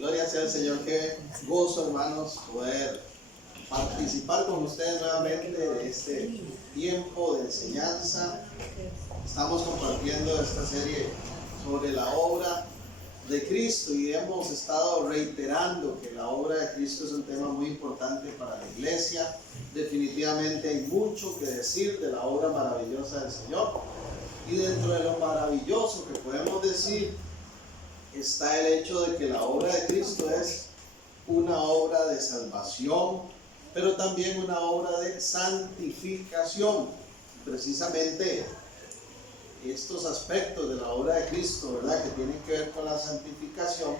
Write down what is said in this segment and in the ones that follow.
Gloria sea al Señor. Qué gozo, hermanos, poder participar con ustedes nuevamente de este tiempo de enseñanza. Estamos compartiendo esta serie sobre la obra de Cristo y hemos estado reiterando que la obra de Cristo es un tema muy importante para la iglesia. Definitivamente hay mucho que decir de la obra maravillosa del Señor, y dentro de lo maravilloso que podemos decir está el hecho de que la obra de Cristo es una obra de salvación, pero también una obra de santificación. Precisamente estos aspectos de la obra de Cristo, ¿verdad?, que tienen que ver con la santificación,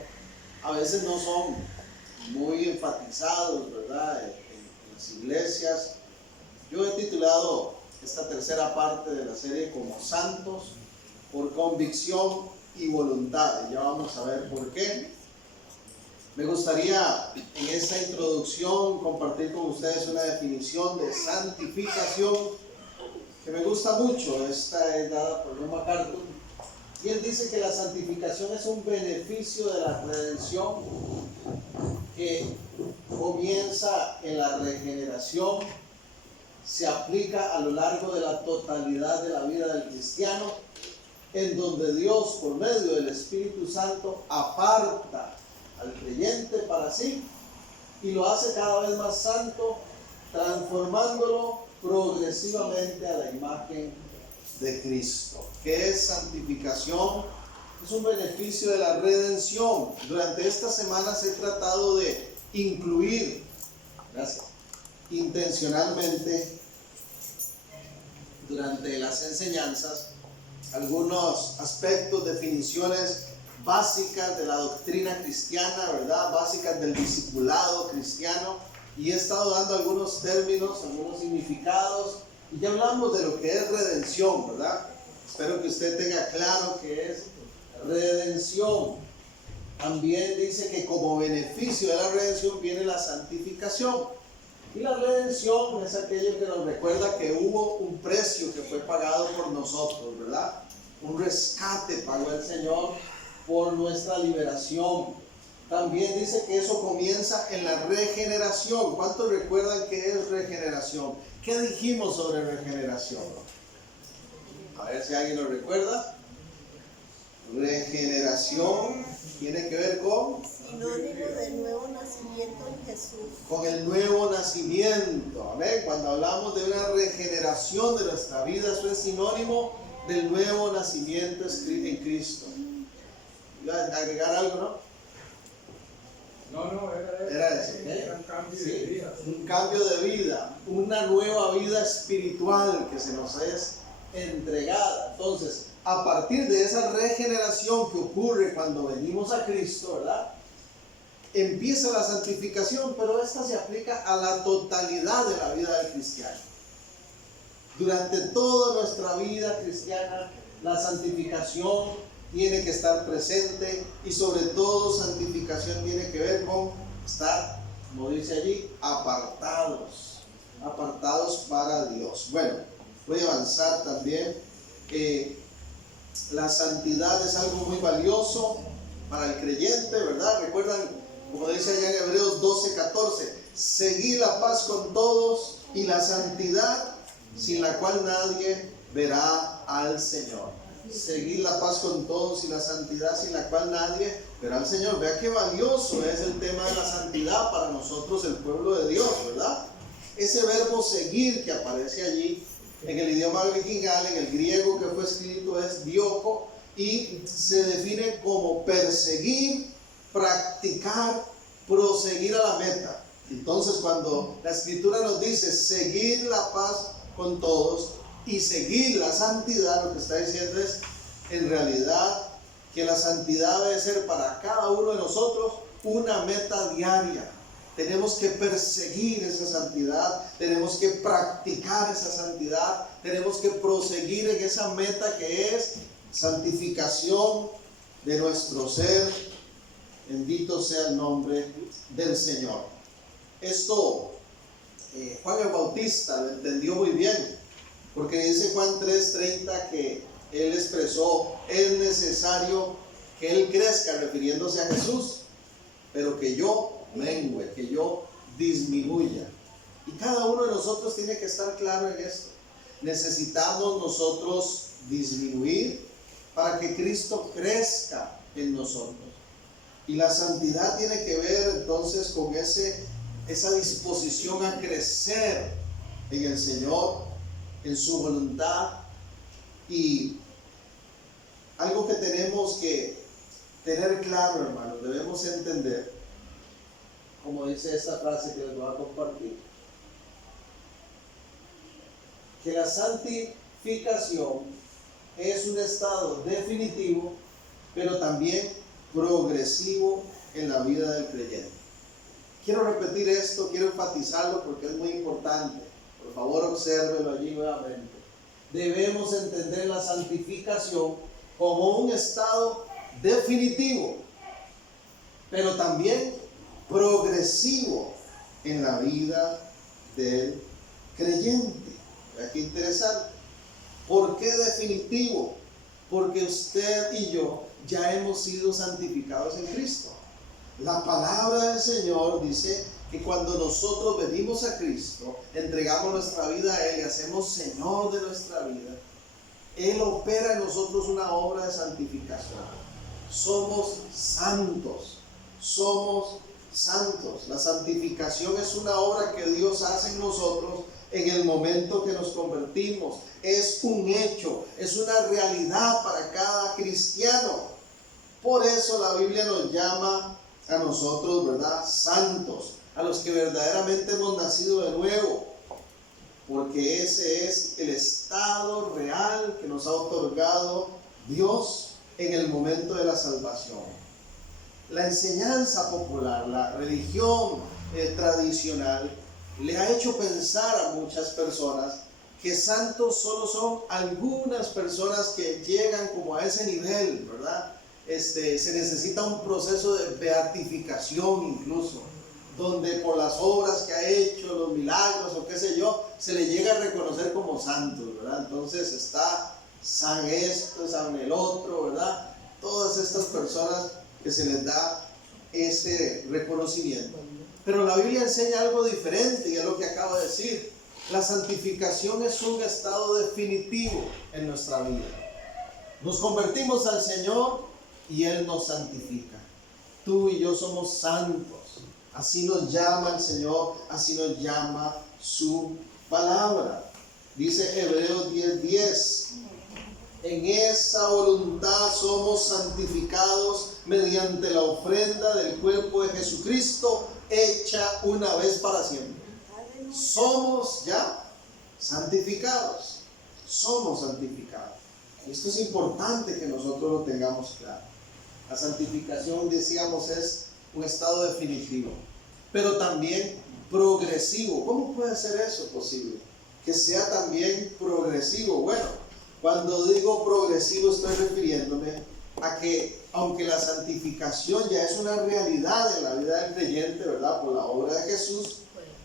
a veces no son muy enfatizados, ¿verdad?, en las iglesias. Yo he titulado esta tercera parte de la serie como Santos por convicción y voluntad, y ya vamos a ver por qué. Me gustaría en esta introducción compartir con ustedes una definición de santificación que me gusta mucho. Esta es dada por John MacArthur, y él dice que la santificación es un beneficio de la redención que comienza en la regeneración, se aplica a lo largo de la totalidad de la vida del cristiano, en donde Dios, por medio del Espíritu Santo, aparta al creyente para sí y lo hace cada vez más santo, transformándolo progresivamente a la imagen de Cristo. ¿Qué es santificación? Es un beneficio de la redención. Durante estas semanas he tratado de incluir, intencionalmente, durante las enseñanzas, algunos aspectos, definiciones básicas de la doctrina cristiana, ¿verdad?, básicas del discipulado cristiano, y he estado dando algunos términos, algunos significados, y ya hablamos de lo que es redención, ¿verdad? Espero que usted tenga claro qué es redención. También dice que como beneficio de la redención viene la santificación. Y la redención es aquello que nos recuerda que hubo un precio que fue pagado por nosotros, ¿verdad? Un rescate pagó el Señor por nuestra liberación. También dice que eso comienza en la regeneración. ¿Cuántos recuerdan qué es regeneración? ¿Qué dijimos sobre regeneración? A ver si alguien lo recuerda. Regeneración tiene que ver con sinónimo del nuevo nacimiento en Jesús. Con el nuevo nacimiento. Amén. Cuando hablamos de una regeneración de nuestra vida, eso es sinónimo del nuevo nacimiento en Cristo. ¿Iba a agregar algo, no? No, Era eso. era un cambio de vida. Un cambio de vida, una nueva vida espiritual que se nos es entregada. Entonces, a partir de esa regeneración que ocurre cuando venimos a Cristo, ¿verdad?, empieza la santificación, pero esta se aplica a la totalidad de la vida del cristiano. Durante toda nuestra vida cristiana, la santificación tiene que estar presente, y sobre todo santificación tiene que ver con estar, como dice allí, apartados para Dios. Bueno, voy a avanzar también. La santidad es algo muy valioso para el creyente, ¿verdad? Recuerdan, como dice allá en Hebreos 12:14, seguid la paz con todos y la santidad, sin la cual nadie verá al Señor. Seguid la paz con todos y la santidad, sin la cual nadie verá al Señor. Vea qué valioso es el tema de la santidad para nosotros, el pueblo de Dios, ¿verdad? Ese verbo seguir que aparece allí en el idioma original, en el griego que fue escrito, es dioko, y se define como perseguir, practicar, proseguir a la meta. Entonces, cuando la escritura nos dice seguir la paz con todos y seguir la santidad, lo que está diciendo es, en realidad, que la santidad debe ser para cada uno de nosotros una meta diaria. Tenemos que perseguir esa santidad, tenemos que practicar esa santidad, tenemos que proseguir en esa meta que es santificación de nuestro ser. Bendito sea el nombre del Señor. Esto Juan el Bautista lo entendió muy bien, porque dice Juan 3:30 que él expresó, es necesario que él crezca, refiriéndose a Jesús, pero que yo mengüe, que yo disminuya. Y cada uno de nosotros tiene que estar claro en esto. Necesitamos nosotros disminuir para que Cristo crezca en nosotros. Y la santidad tiene que ver entonces con esa disposición a crecer en el Señor, en su voluntad. Y algo que tenemos que tener claro, hermanos, debemos entender, como dice esta frase que les voy a compartir, que la santificación es un estado definitivo, pero también progresivo en la vida del creyente. Quiero repetir esto, quiero enfatizarlo porque es muy importante. Por favor, obsérvelo allí nuevamente. Debemos entender la santificación como un estado definitivo, pero también progresivo en la vida del creyente. Aquí interesante. ¿Por qué definitivo? Porque usted y yo ya hemos sido santificados en Cristo. La palabra del Señor dice que cuando nosotros venimos a Cristo, entregamos nuestra vida a Él y hacemos Señor de nuestra vida, Él opera en nosotros una obra de santificación. Somos santos, somos santos. La santificación es una obra que Dios hace en nosotros en el momento que nos convertimos. Es un hecho, es una realidad para cada cristiano. Por eso la Biblia nos llama a nosotros, ¿verdad?, santos, a los que verdaderamente hemos nacido de nuevo, porque ese es el estado real que nos ha otorgado Dios en el momento de la salvación. La enseñanza popular, la religión tradicional, le ha hecho pensar a muchas personas que santos solo son algunas personas que llegan como a ese nivel, ¿verdad? Se necesita un proceso de beatificación incluso, donde por las obras que ha hecho, los milagros o qué sé yo, se le llega a reconocer como santos, ¿verdad? Entonces está San esto, San el otro, ¿verdad? Todas estas personas que se les da ese reconocimiento. Pero la Biblia enseña algo diferente y es lo que acabo de decir. La santificación es un estado definitivo en nuestra vida. Nos convertimos al Señor y Él nos santifica. Tú y yo somos santos. Así nos llama el Señor, así nos llama su palabra. Dice Hebreos 10:10. En esa voluntad somos santificados mediante la ofrenda del cuerpo de Jesucristo, hecha una vez para siempre. Somos ya santificados. Somos santificados. Esto es importante que nosotros lo tengamos claro. La santificación, decíamos, es un estado definitivo, pero también progresivo. ¿Cómo puede ser eso posible? Que sea también progresivo. Bueno, cuando digo progresivo estoy refiriéndome a que aunque la santificación ya es una realidad en la vida del creyente, ¿verdad?, por la obra de Jesús,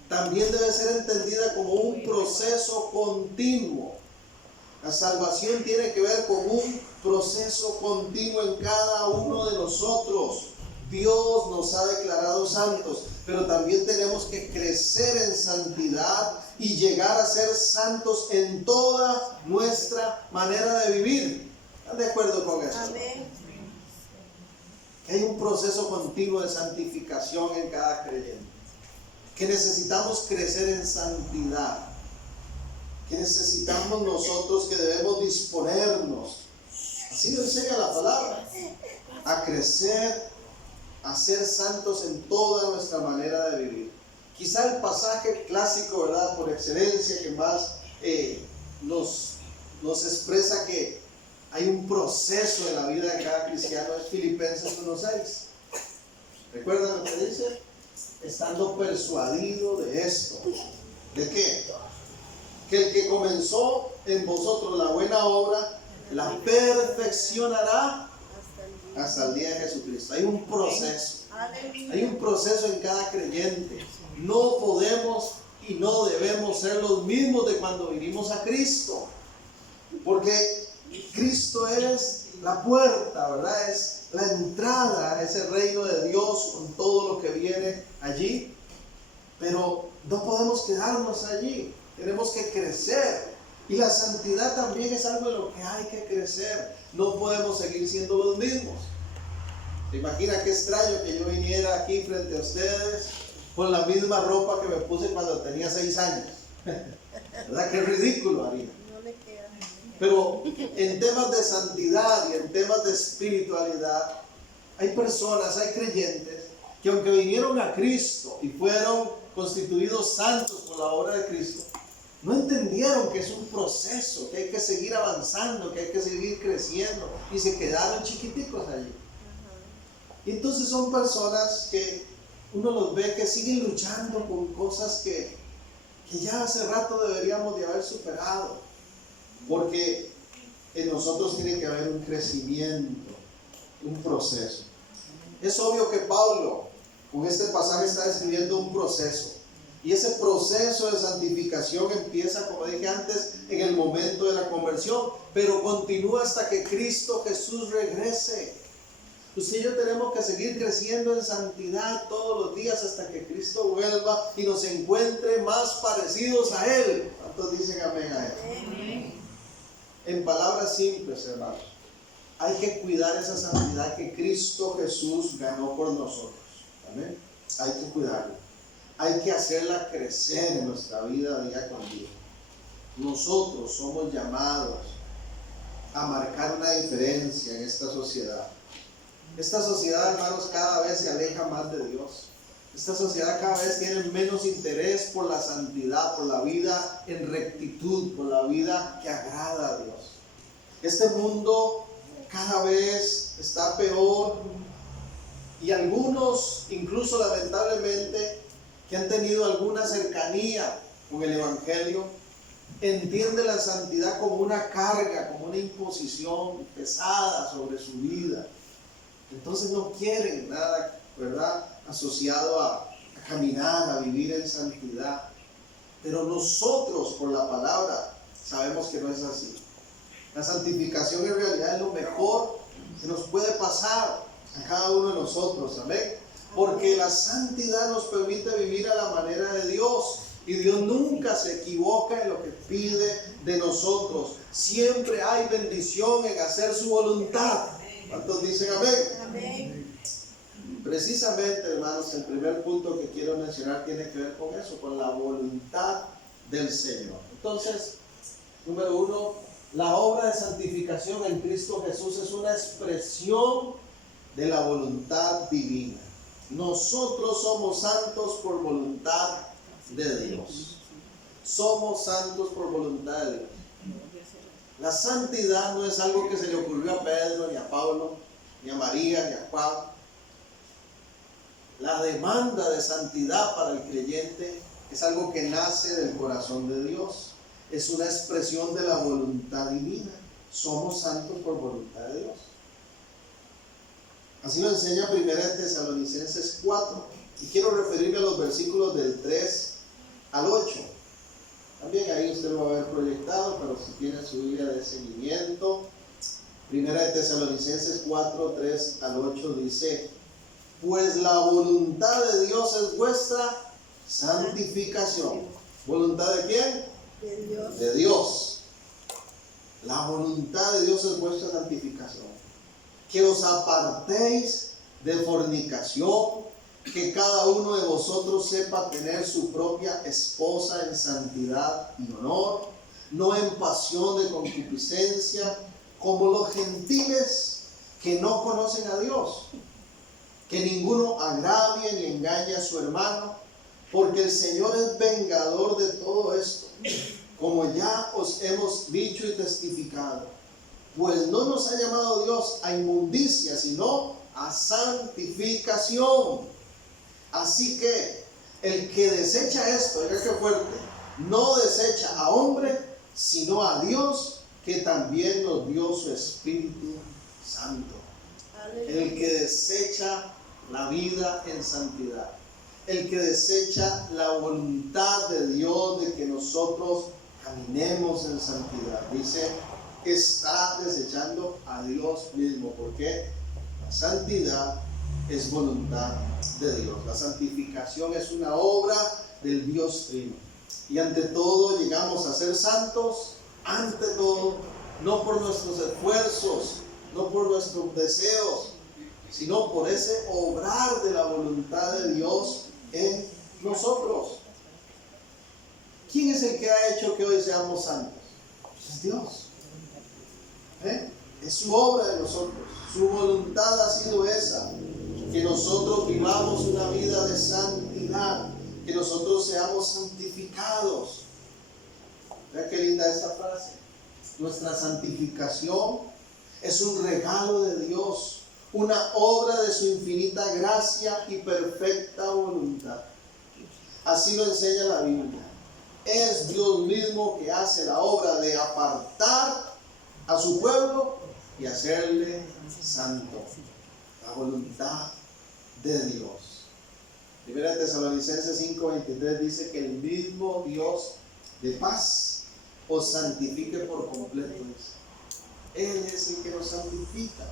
también debe ser entendida como un proceso continuo. La salvación tiene que ver con un proceso continuo en cada uno de nosotros. Dios nos ha declarado santos, pero también tenemos que crecer en santidad y llegar a ser santos en toda nuestra manera de vivir. ¿Están de acuerdo con eso? Amén. Hay un proceso continuo de santificación en cada creyente. Que necesitamos crecer en santidad. Que necesitamos nosotros, que debemos disponernos, así nos enseña la palabra, a crecer, a ser santos en toda nuestra manera de vivir. Quizá el pasaje clásico, ¿verdad?, por excelencia, que más nos expresa que hay un proceso en la vida de cada cristiano es Filipenses 1:6. ¿Recuerdan lo que dice? Estando persuadido de esto. ¿De qué? Que el que comenzó en vosotros la buena obra, la perfeccionará hasta el día de Jesucristo. Hay un proceso. Hay un proceso en cada creyente. No podemos y no debemos ser los mismos de cuando vinimos a Cristo. Porque Cristo es la puerta, ¿verdad? Es la entrada a ese reino de Dios con todo lo que viene allí, pero no podemos quedarnos allí, tenemos que crecer. Y la santidad también es algo de lo que hay que crecer. No podemos seguir siendo los mismos. ¿Se imagina qué extraño que yo viniera aquí frente a ustedes con la misma ropa que me puse cuando tenía 6 años? ¿Verdad? Qué ridículo haría. No le queda. Pero en temas de santidad y en temas de espiritualidad, hay personas, hay creyentes que aunque vinieron a Cristo y fueron constituidos santos por la obra de Cristo, no entendieron que es un proceso, que hay que seguir avanzando, que hay que seguir creciendo, y se quedaron chiquiticos allí. Y entonces son personas que uno los ve que siguen luchando con cosas que ya hace rato deberíamos de haber superado, porque en nosotros tiene que haber un crecimiento, un proceso. Es obvio que Pablo con este pasaje está describiendo un proceso, y ese proceso de santificación empieza, como dije antes, en el momento de la conversión, pero continúa hasta que Cristo Jesús regrese. Usted y yo tenemos que seguir creciendo en santidad todos los días hasta que Cristo vuelva y nos encuentre más parecidos a Él. ¿Cuántos dicen amén a Él? Amén. En palabras simples, hermanos, hay que cuidar esa santidad que Cristo Jesús ganó por nosotros. Amén. Hay que cuidarla. Hay que hacerla crecer en nuestra vida día con día. Nosotros somos llamados a marcar una diferencia en esta sociedad. Esta sociedad, hermanos, cada vez se aleja más de Dios. Esta sociedad cada vez tiene menos interés por la santidad, por la vida en rectitud, por la vida que agrada a Dios. Este mundo cada vez está peor, y algunos, incluso lamentablemente, que han tenido alguna cercanía con el Evangelio, entienden la santidad como una carga, como una imposición pesada sobre su vida. Entonces no quieren nada, ¿verdad?, asociado a caminar, a vivir en santidad. Pero nosotros, por la palabra, sabemos que no es así. La santificación en realidad es lo mejor que nos puede pasar a cada uno de nosotros, amén. Porque la santidad nos permite vivir a la manera de Dios. Y Dios nunca se equivoca en lo que pide de nosotros. Siempre hay bendición en hacer su voluntad. ¿Cuántos dicen amén? Amén. Precisamente, hermanos, el primer punto que quiero mencionar tiene que ver con eso, con la voluntad del Señor. Entonces, número 1, la obra de santificación en Cristo Jesús es una expresión de la voluntad divina. Nosotros somos santos por voluntad de Dios. Somos santos por voluntad de Dios. La santidad no es algo que se le ocurrió a Pedro, ni a Pablo, ni a María, ni a Juan. La demanda de santidad para el creyente es algo que nace del corazón de Dios. Es una expresión de la voluntad divina. Somos santos por voluntad de Dios. Así lo enseña 1 Tesalonicenses 4. Y quiero referirme a los versículos del 3 al 8. También ahí usted lo va a ver proyectado, pero si tiene su Biblia de seguimiento. 1 Tesalonicenses 4, 3 al 8 dice: pues la voluntad de Dios es vuestra santificación. ¿Voluntad de quién? De Dios. De Dios. La voluntad de Dios es vuestra santificación. Que os apartéis de fornicación, que cada uno de vosotros sepa tener su propia esposa en santidad y honor, no en pasión de concupiscencia, como los gentiles que no conocen a Dios. Que ninguno agravie ni engañe a su hermano, porque el Señor es vengador de todo esto, como ya os hemos dicho y testificado. Pues no nos ha llamado Dios a inmundicia, sino a santificación. Así que el que desecha esto, oiga qué fuerte, no desecha a hombre, sino a Dios, que también nos dio su Espíritu Santo. El que desecha la vida en santidad, el que desecha la voluntad de Dios de que nosotros caminemos en santidad, dice, está desechando a Dios mismo. ¿Por qué? La santidad es voluntad de Dios. La santificación es una obra del Dios Trino. Y ante todo llegamos a ser santos, ante todo, no por nuestros esfuerzos, no por nuestros deseos, sino por ese obrar de la voluntad de Dios en nosotros. ¿Quién es el que ha hecho que hoy seamos santos? Es Dios. Es su obra de nosotros. Su voluntad ha sido esa, que nosotros vivamos una vida de santidad, que nosotros seamos santificados. Vea qué linda esta frase. Nuestra santificación es un regalo de Dios, una obra de su infinita gracia y perfecta voluntad. Así lo enseña la Biblia. Es Dios mismo que hace la obra de apartar a su pueblo y hacerle santo. La voluntad de Dios. 1 Tesalonicenses 5:23 dice que el mismo Dios de paz os santifique por completo. Él es el que nos santifica.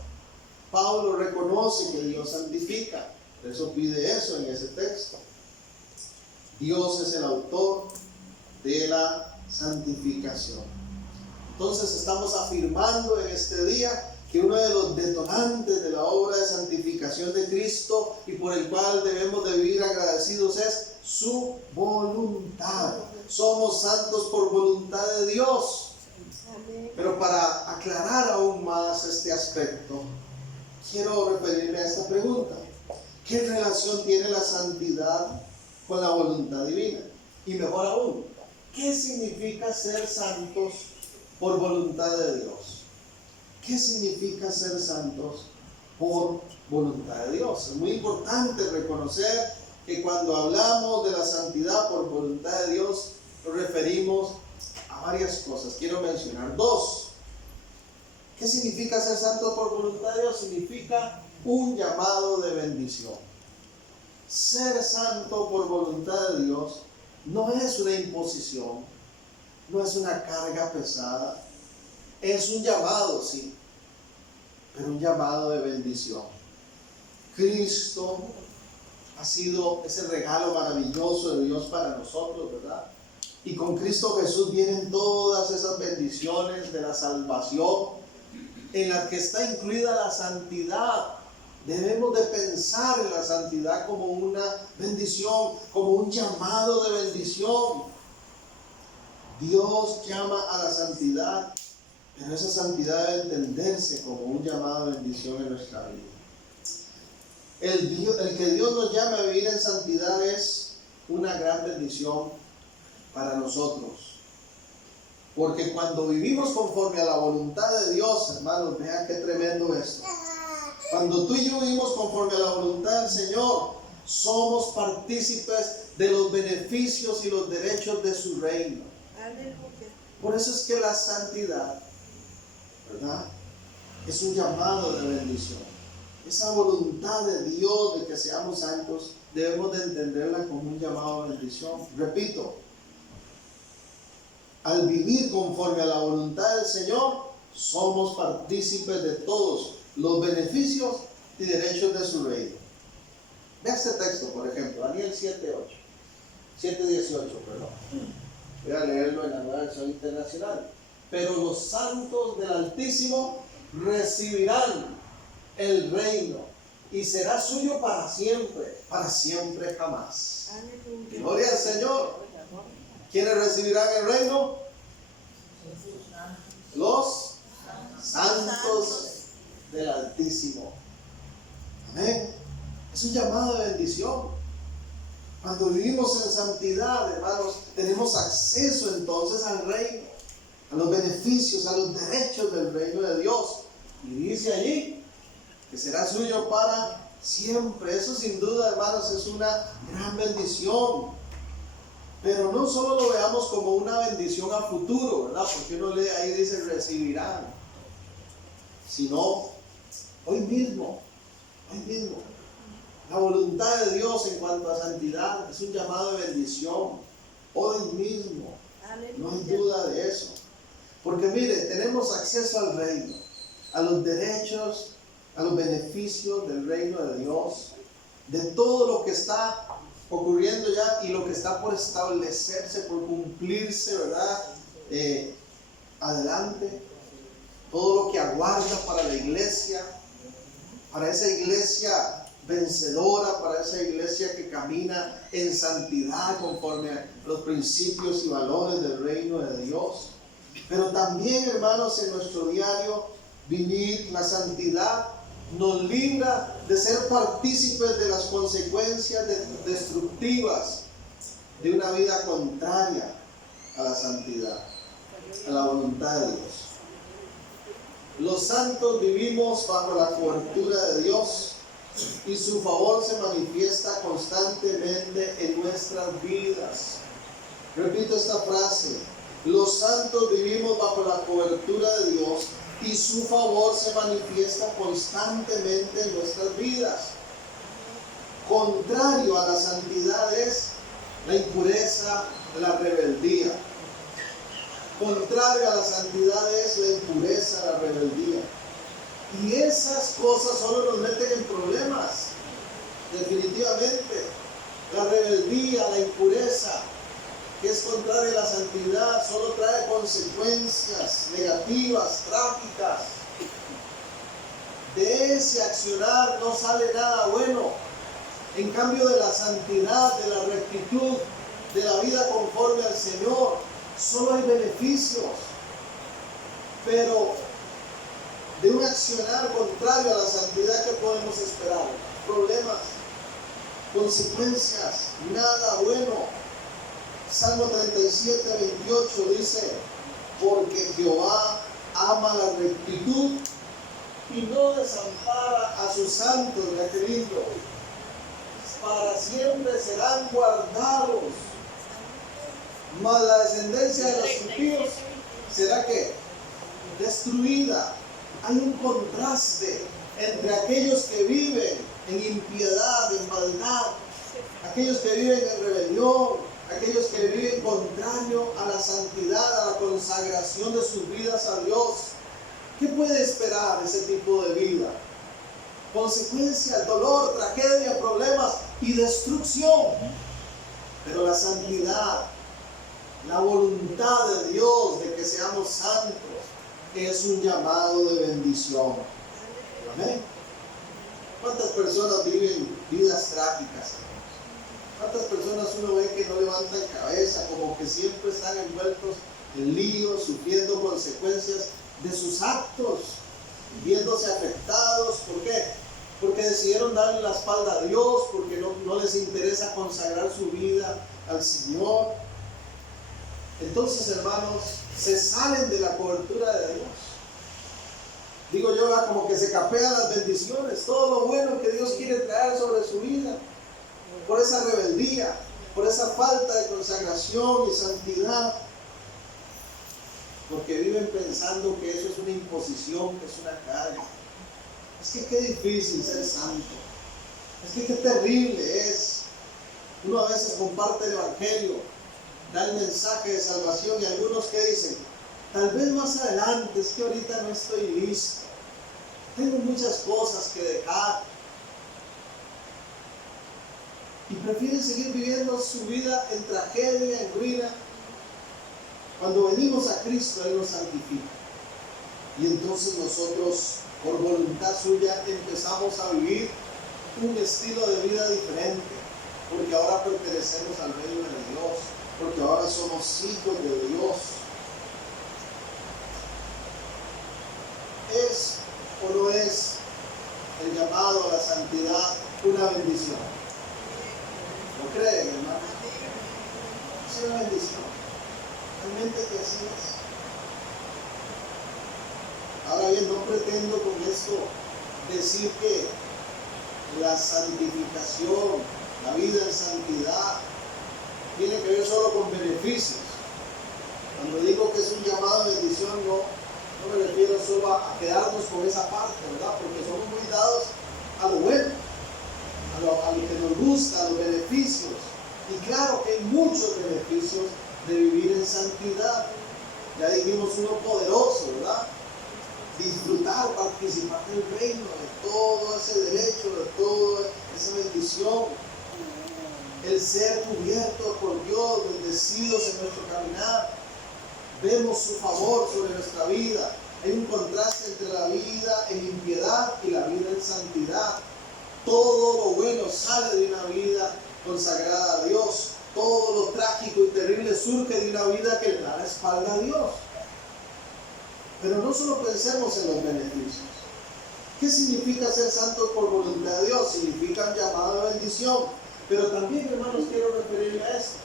Pablo reconoce que Dios santifica. Por eso pide eso en ese texto. Dios es el autor de la santificación. Entonces estamos afirmando en este día que uno de los detonantes de la obra de santificación de Cristo y por el cual debemos de vivir agradecidos es su voluntad. Somos santos por voluntad de Dios. Pero para aclarar aún más este aspecto, quiero referirme a esta pregunta. ¿Qué relación tiene la santidad con la voluntad divina? Y mejor aún, ¿qué significa ser santos por voluntad de Dios? ¿Qué significa ser santos por voluntad de Dios? Es muy importante reconocer que cuando hablamos de la santidad por voluntad de Dios, nos referimos a varias cosas. Quiero mencionar dos. ¿Qué significa ser santo por voluntad de Dios? Significa un llamado de bendición. Ser santo por voluntad de Dios no es una imposición, no es una carga pesada, es un llamado, sí, pero un llamado de bendición. Cristo ha sido ese regalo maravilloso de Dios para nosotros, ¿verdad? Y con Cristo Jesús vienen todas esas bendiciones de la salvación, en las que está incluida la santidad. Debemos de pensar en la santidad como una bendición, como un llamado de bendición. Dios llama a la santidad, pero esa santidad debe entenderse como un llamado de bendición en nuestra vida. El que Dios nos llame a vivir en santidad es una gran bendición para nosotros. Porque cuando vivimos conforme a la voluntad de Dios, hermanos, vean qué tremendo esto. Cuando tú y yo vivimos conforme a la voluntad del Señor, somos partícipes de los beneficios y los derechos de su reino. Por eso es que la santidad, ¿verdad?, es un llamado de bendición. Esa voluntad de Dios de que seamos santos, debemos de entenderla como un llamado de bendición. Repito, al vivir conforme a la voluntad del Señor, somos partícipes de todos los beneficios y derechos de su reino. Vea este texto, por ejemplo, Daniel 7:18, perdón. Voy a leerlo en la Nueva Versión Internacional. Pero los santos del Altísimo recibirán el reino y será suyo para siempre jamás. Gloria al Señor. ¿Quiénes recibirán el reino? Los santos del Altísimo. Amén. Es un llamado de bendición. Cuando vivimos en santidad, hermanos, tenemos acceso entonces al reino, a los beneficios, a los derechos del reino de Dios. Y dice allí que será suyo para siempre. Eso sin duda, hermanos, es una gran bendición. Pero no solo lo veamos como una bendición a futuro, ¿verdad? Porque uno lee ahí, dice recibirán. Sino hoy mismo. La voluntad de Dios en cuanto a santidad es un llamado de bendición. Hoy mismo. No hay duda de eso. Porque mire, tenemos acceso al reino, a los derechos a los beneficios del reino de Dios, de todo lo que está ocurriendo ya y lo que está por establecerse, por cumplirse, ¿verdad? Adelante, todo lo que aguarda para la iglesia, para esa iglesia vencedora, para esa iglesia que camina en santidad conforme a los principios y valores del reino de Dios. Pero también, hermanos, en nuestro diario vivir, la santidad nos libra de ser partícipes de las consecuencias destructivas de una vida contraria a la santidad, a la voluntad de Dios. Los santos vivimos bajo la cobertura de Dios y su favor se manifiesta constantemente en nuestras vidas. Repito esta frase: los santos vivimos bajo la cobertura de Dios y su favor se manifiesta constantemente en nuestras vidas. Contrario a la santidad es la impureza, la rebeldía. Contrario a la santidad es la impureza, la rebeldía. Y esas cosas solo nos meten en problemas, definitivamente. La rebeldía, la impureza, que es contraria a la santidad, solo trae consecuencias negativas, trágicas. De ese accionar no sale nada bueno. En cambio, de la santidad, de la rectitud, de la vida conforme al Señor, solo hay beneficios. Pero de un accionar contrario a la santidad, ¿qué podemos esperar? Problemas, consecuencias, nada bueno. Salmo 37, 28 dice: porque Jehová ama la rectitud y no desampara a sus santos. Mira qué lindo. Para siempre serán guardados, mas la descendencia de los impíos será que destruida. Hay un contraste entre aquellos que viven en impiedad, en maldad, aquellos que viven en rebelión, aquellos que viven contrario a la santidad, a la consagración de sus vidas a Dios. ¿Qué puede esperar ese tipo de vida? Consecuencias, dolor, tragedia, problemas y destrucción. Pero la santidad, la voluntad de Dios de que seamos santos, es un llamado de bendición. Amén. ¿Cuántas personas viven vidas trágicas? ¿Cuántas personas uno ve que no levantan cabeza, como que siempre están envueltos en líos, sufriendo consecuencias de sus actos, viéndose afectados? ¿Por qué? Porque decidieron darle la espalda a Dios, porque no les interesa consagrar su vida al Señor. Entonces, hermanos, se salen de la cobertura de Dios. Digo yo, como que se capean las bendiciones, todo lo bueno que Dios quiere traer sobre su vida, por esa rebeldía, por esa falta de consagración y santidad, porque viven pensando que eso es una imposición, que es una carga. Es que qué difícil ser santo, es que qué terrible es. Uno a veces comparte el evangelio, da el mensaje de salvación, y algunos que dicen: tal vez más adelante, es que ahorita no estoy listo, tengo muchas cosas que dejar. Y prefieren seguir viviendo su vida en tragedia, en ruina. Cuando venimos a Cristo, Él nos santifica. Y entonces nosotros, por voluntad suya, empezamos a vivir un estilo de vida diferente, porque ahora pertenecemos al reino de Dios, porque ahora somos hijos de Dios. ¿Es o no es el llamado a la santidad una bendición? ¿Lo creen, hermano? Es una bendición. Realmente que así es. Ahora bien, no pretendo con esto decir que la santificación, la vida en santidad, tiene que ver solo con beneficios. Cuando digo que es un llamado de bendición, no me refiero solo a quedarnos con esa parte, ¿verdad? Porque somos muy dados a lo bueno, a lo que nos gusta, a los beneficios. Y claro que hay muchos beneficios de vivir en santidad. Ya dijimos uno poderoso, ¿verdad? disfrutar, participar del reino, de todo ese derecho, de toda esa bendición, el ser cubiertos por Dios, bendecidos en nuestro caminar. Vemos su favor sobre nuestra vida. Hay un contraste entre la vida en impiedad y la vida en santidad. Todo lo bueno sale de una vida consagrada a Dios. Todo lo trágico y terrible surge de una vida que le da la espalda a Dios. Pero no solo pensemos en los beneficios. ¿Qué significa ser santos por voluntad de Dios? Significa un llamado de bendición. Pero también, hermanos, quiero referirme a esto.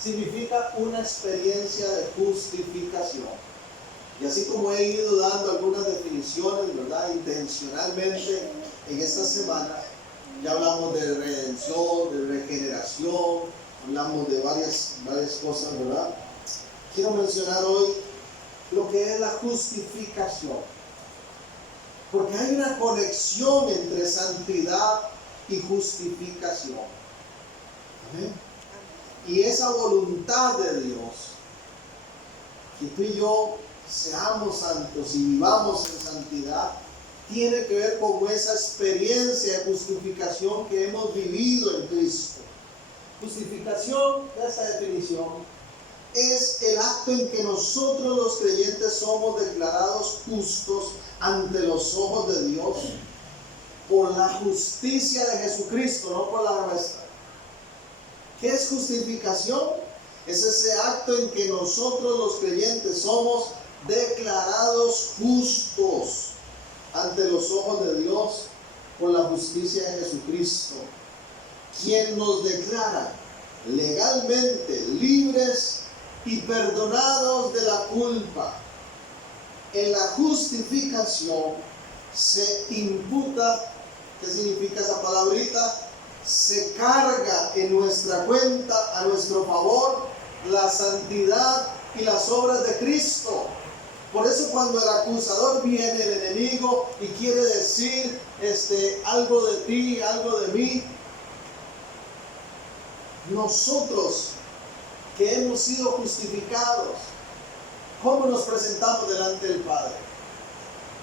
Significa una experiencia de justificación. Y así como he ido dando algunas definiciones, ¿verdad? Intencionalmente en esta semana, ya hablamos de redención, de regeneración, hablamos de varias cosas, ¿verdad? Quiero mencionar hoy lo que es la justificación. Porque hay una conexión entre santidad y justificación. ¿Amén? Y esa voluntad de Dios, que tú y yo seamos santos y vivamos en santidad, tiene que ver con esa experiencia de justificación que hemos vivido en Cristo. Justificación, esa definición, es el acto en que nosotros los creyentes somos declarados justos ante los ojos de Dios por la justicia de Jesucristo, no por la nuestra. ¿Qué es justificación? Es ese acto en que nosotros los creyentes somos declarados justos ante los ojos de Dios por la justicia de Jesucristo, quien nos declara legalmente libres y perdonados de la culpa. En la justificación se imputa, ¿qué significa esa palabrita? Se carga en nuestra cuenta, a nuestro favor, la santidad y las obras de Cristo. Por eso cuando el acusador viene, el enemigo, y quiere decir algo de ti, algo de mí, nosotros que hemos sido justificados, ¿cómo nos presentamos delante del Padre?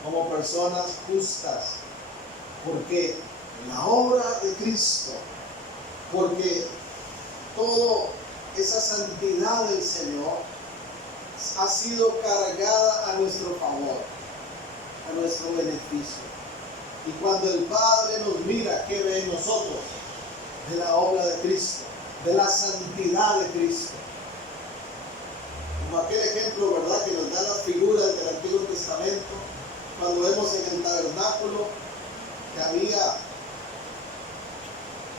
Como personas justas. Porque la obra de Cristo, porque toda esa santidad del Señor ha sido cargada a nuestro favor, a nuestro beneficio. Y cuando el Padre nos mira, ¿qué ve en nosotros? De la obra de Cristo, de la santidad de Cristo. Como aquel ejemplo, ¿verdad?, que nos da las figuras del Antiguo Testamento, cuando vemos en el tabernáculo que había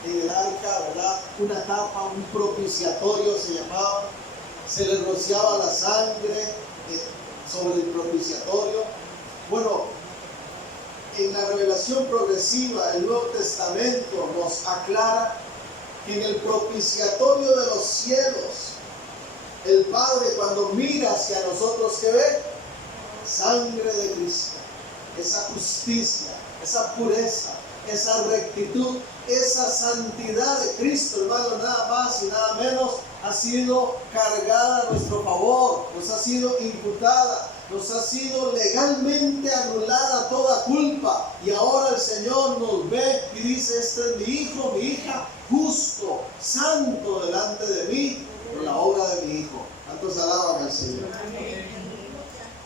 en el arca, ¿verdad?, una tapa, un propiciatorio se llamaba, se le rociaba la sangre sobre el propiciatorio. Bueno, en la revelación progresiva el Nuevo Testamento nos aclara que en el propiciatorio de los cielos, el Padre, cuando mira hacia nosotros, ¿qué ve? Sangre de Cristo, esa justicia, esa pureza, esa rectitud, esa santidad de Cristo, hermano, nada más y nada menos, ha sido cargada a nuestro favor, nos ha sido imputada, nos ha sido legalmente anulada toda culpa. Y ahora el Señor nos ve y dice: este es mi hijo, mi hija, justo, santo delante de mí, por la obra de mi hijo. ¿Cuántos alaban al Señor?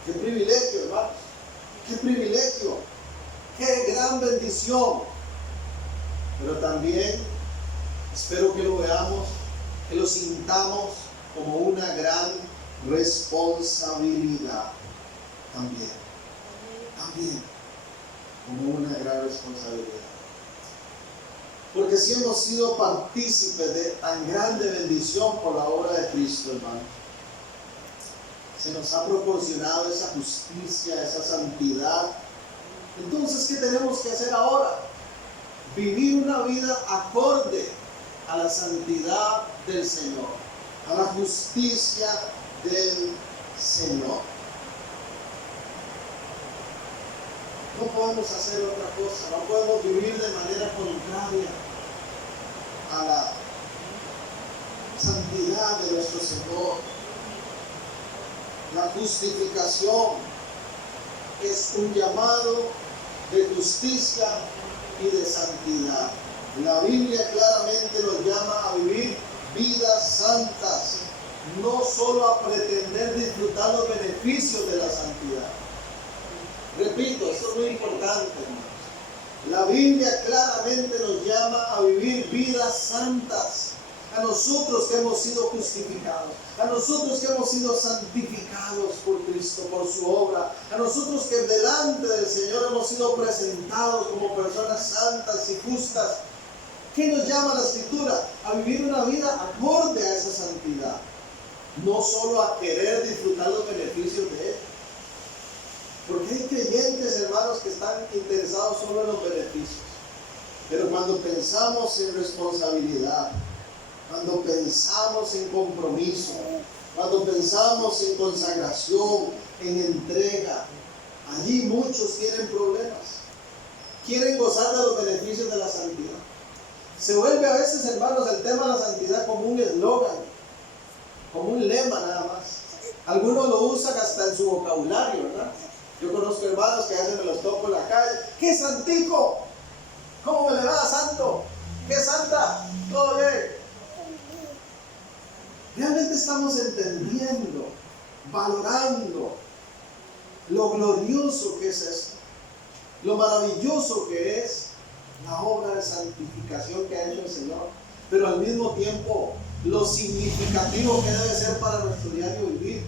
Qué privilegio, hermanos, qué privilegio, qué gran bendición. Pero también espero que lo veamos, que lo sintamos como una gran responsabilidad. También como una gran responsabilidad. Porque si hemos sido partícipes de tan grande bendición por la obra de Cristo, hermano, se nos ha proporcionado esa justicia, esa santidad. Entonces, ¿qué tenemos que hacer ahora? Vivir una vida acorde a la santidad del Señor, a la justicia del Señor. No podemos hacer otra cosa, no podemos vivir de manera contraria a la santidad de nuestro Señor. La justificación es un llamado de justicia y de santidad. La Biblia claramente nos llama a vivir vidas santas, no solo a pretender disfrutar los beneficios de la santidad. Repito, esto es muy importante, hermanos. La Biblia claramente nos llama a vivir vidas santas. A nosotros que hemos sido justificados, a nosotros que hemos sido santificados por Cristo, por su obra, a nosotros que delante del Señor hemos sido presentados como personas santas y justas. ¿Qué nos llama la Escritura? A vivir una vida acorde a esa santidad, no solo a querer disfrutar los beneficios de Él. Porque hay creyentes, hermanos, que están interesados solo en los beneficios. Pero cuando pensamos en responsabilidad, cuando pensamos en compromiso, cuando pensamos en consagración, en entrega, allí muchos tienen problemas. Quieren gozar de los beneficios de la santidad. Se vuelve a veces, hermanos, el tema de la santidad como un eslogan, como un lema nada más. Algunos lo usan hasta en su vocabulario, ¿verdad? Yo conozco hermanos que a veces me los topo en la calle. ¿Qué santico? ¿Cómo me le va, santo? ¿Qué santa? Todo bien. Realmente estamos entendiendo, valorando lo glorioso que es esto, lo maravilloso que es la obra de santificación que ha hecho el Señor, pero al mismo tiempo lo significativo que debe ser para nuestro diario vivir.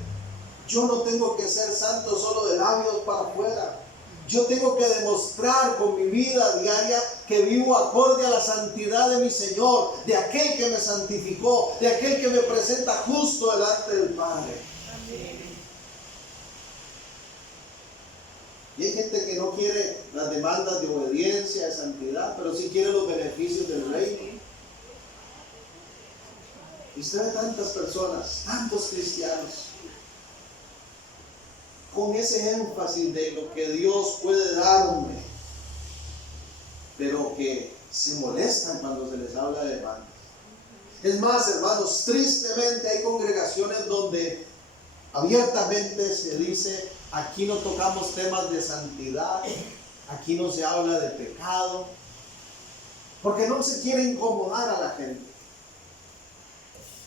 Yo no tengo que ser santo solo de labios para afuera. Yo tengo que demostrar con mi vida diaria que vivo acorde a la santidad de mi Señor, de aquel que me santificó, de aquel que me presenta justo delante del Padre. Amén. Y hay gente que no quiere las demandas de obediencia, de santidad, pero sí quiere los beneficios del reino. Y usted ve tantas personas, tantos cristianos, con ese énfasis de lo que Dios puede darme, pero que se molestan cuando se les habla de demandas. Es más, hermanos, tristemente hay congregaciones donde abiertamente se dice: aquí no tocamos temas de santidad, aquí no se habla de pecado, porque no se quiere incomodar a la gente.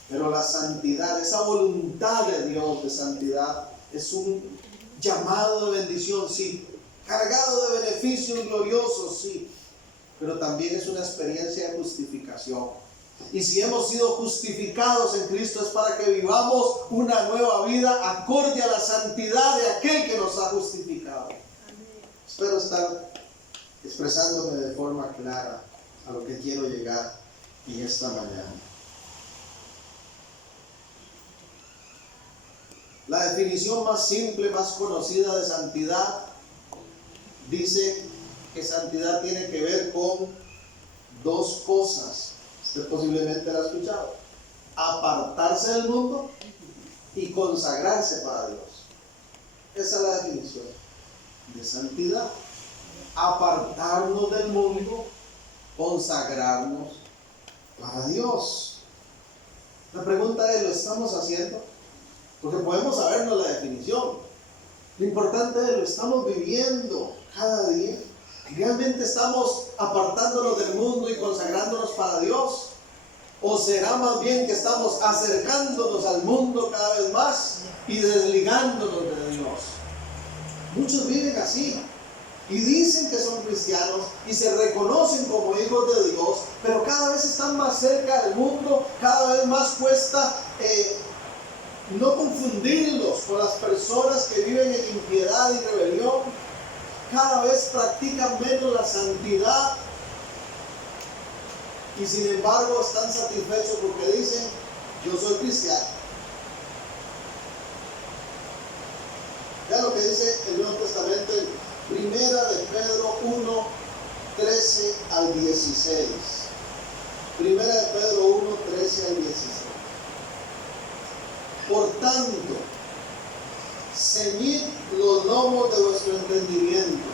Pero la santidad, esa voluntad de Dios de santidad, es un llamado de bendición, sí, cargado de beneficios gloriosos, sí, pero también es una experiencia de justificación. Y si hemos sido justificados en Cristo, es para que vivamos una nueva vida acorde a la santidad de aquel que nos ha justificado. Espero estar expresándome de forma clara a lo que quiero llegar en esta mañana. La definición más simple, más conocida de santidad, dice que santidad tiene que ver con dos cosas. Usted posiblemente la ha escuchado: apartarse del mundo y consagrarse para Dios. Esa es la definición de santidad. Apartarnos del mundo, consagrarnos para Dios. La pregunta es: ¿lo estamos haciendo? Porque podemos sabernos la definición. Lo importante es: ¿lo estamos viviendo cada día? ¿Realmente estamos apartándonos del mundo y consagrándonos para Dios? ¿O será más bien que estamos acercándonos al mundo cada vez más y desligándonos de Dios? Muchos viven así y dicen que son cristianos y se reconocen como hijos de Dios, pero cada vez están más cerca del mundo, cada vez más cuesta no confundirlos con las personas que viven en impiedad y rebelión. Cada vez practican menos la santidad y sin embargo están satisfechos porque dicen: yo soy cristiano. Vean lo que dice el Nuevo Testamento en Primera de Pedro 1, 13 al 16. Primera de Pedro 1, 13 al 16. Por tanto, ceñid los lomos de vuestro entendimiento,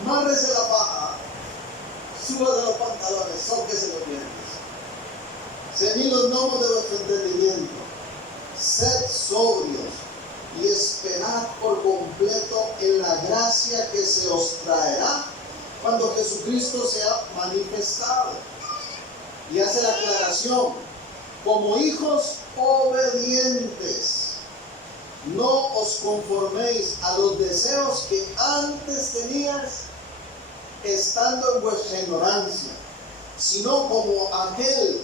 amárrese la paja, suba de los pantalones, sóquese los dientes. Ceñid los lomos de vuestro entendimiento, sed sobrios, y esperad por completo en la gracia que se os traerá cuando Jesucristo sea manifestado. Y hace la aclaración: como hijos obedientes, no os conforméis a los deseos que antes teníais estando en vuestra ignorancia, sino como aquel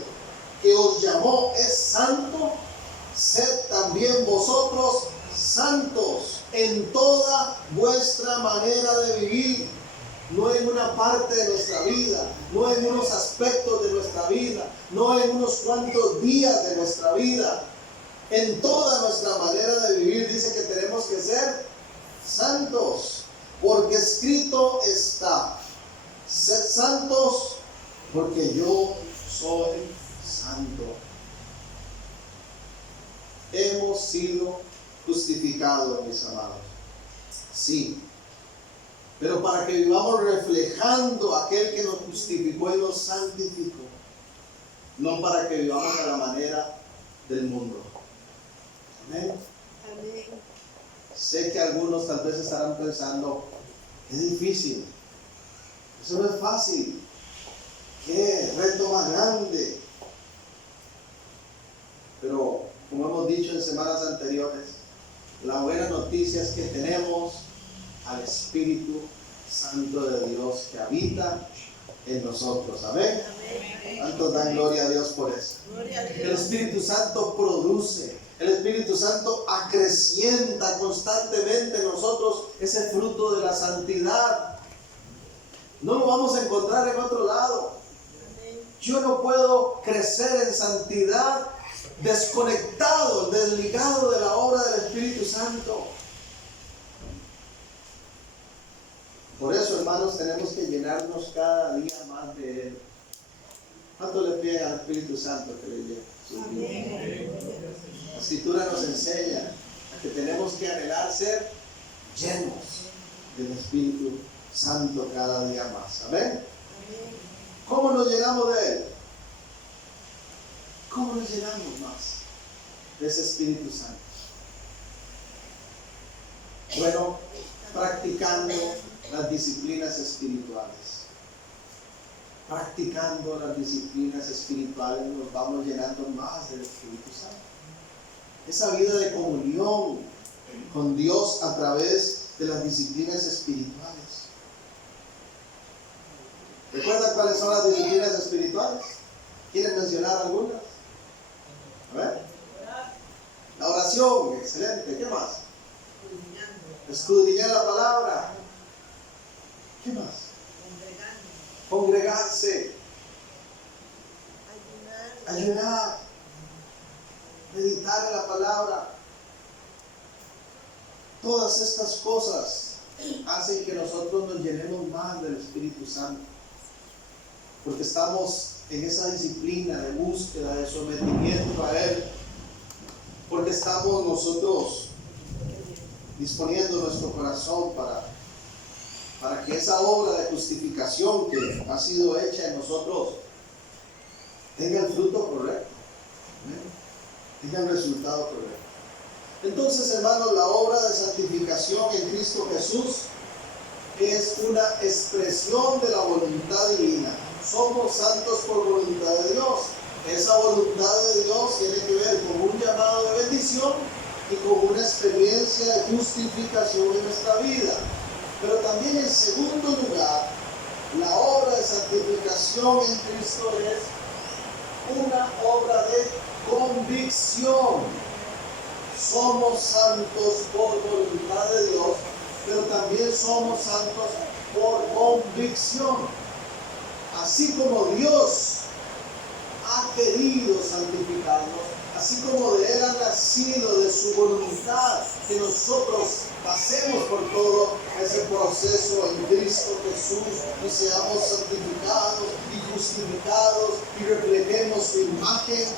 que os llamó es santo, sed también vosotros santos en toda vuestra manera de vivir, no en una parte de nuestra vida, no en unos aspectos de nuestra vida, no en unos cuantos días de nuestra vida. En toda nuestra manera de vivir dice que tenemos que ser santos, porque escrito está: sed santos porque yo soy santo. Hemos sido justificados, mis amados. Sí, pero para que vivamos reflejando a aquel que nos justificó y nos santificó, no para que vivamos a la manera del mundo. Amén. Amén. Sé que algunos tal vez estarán pensando: es difícil, eso no es fácil, qué reto más grande. Pero como hemos dicho en semanas anteriores, la buena noticia es que tenemos al Espíritu Santo de Dios que habita en nosotros. Amén. ¿Cuántos dan gloria a Dios por eso? Gloria a Dios. El Espíritu Santo produce, el Espíritu Santo acrecienta constantemente en nosotros ese fruto de la santidad. No lo vamos a encontrar en otro lado. Yo no puedo crecer en santidad desconectado, desligado de la obra del Espíritu Santo. Por eso, hermanos, tenemos que llenarnos cada día más de Él. ¿Cuánto le piden al Espíritu Santo que le llene? La Escritura nos enseña a que tenemos que anhelar ser llenos del Espíritu Santo cada día más. ¿Amén? ¿Cómo nos llenamos de Él? ¿Cómo nos llenamos más de ese Espíritu Santo? Bueno, practicando las disciplinas espirituales. Practicando las disciplinas espirituales nos vamos llenando más del Espíritu Santo. Esa vida de comunión con Dios a través de las disciplinas espirituales. ¿Recuerdan cuáles son las disciplinas espirituales? ¿Quieren mencionar algunas? A ver. La oración, excelente. ¿Qué más? Escudriñar la palabra. ¿Qué más? Congregarse. Ayunar. Meditar en la palabra. Todas estas cosas hacen que nosotros nos llenemos más del Espíritu Santo. Porque estamos en esa disciplina de búsqueda, de sometimiento a Él. Porque estamos nosotros disponiendo nuestro corazón para que esa obra de justificación que ha sido hecha en nosotros tenga el fruto correcto, tenga el resultado correcto. Entonces, hermanos, la obra de santificación en Cristo Jesús es una expresión de la voluntad divina. Somos santos por voluntad de Dios. Esa voluntad de Dios tiene que ver con un llamado de bendición y con una experiencia de justificación en nuestra vida. Pero también, en segundo lugar, la obra de santificación en Cristo es una obra de convicción. Somos santos por voluntad de Dios, pero también somos santos por convicción. Así como Dios ha querido santificarnos, así como de Él ha nacido de su voluntad que nosotros pasemos por todo ese proceso en Cristo Jesús y seamos santificados y justificados y reflejemos su imagen.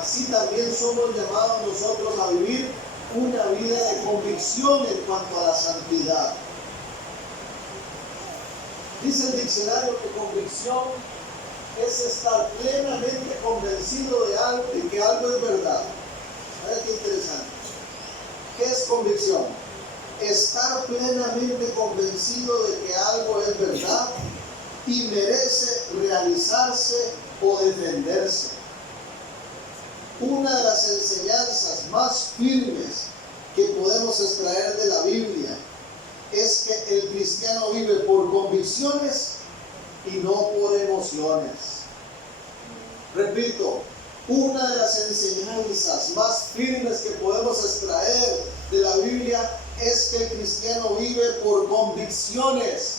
Así también somos llamados nosotros a vivir una vida de convicción en cuanto a la santidad. Dice el diccionario que convicción es estar plenamente convencido de algo y que algo es verdad. Vaya qué interesante. ¿Qué es convicción? Estar plenamente convencido de que algo es verdad y merece realizarse o defenderse. Una de las enseñanzas más firmes que podemos extraer de la Biblia es que el cristiano vive por convicciones y no por emociones. Repito, una de las enseñanzas más firmes que podemos extraer de la Biblia es que el cristiano vive por convicciones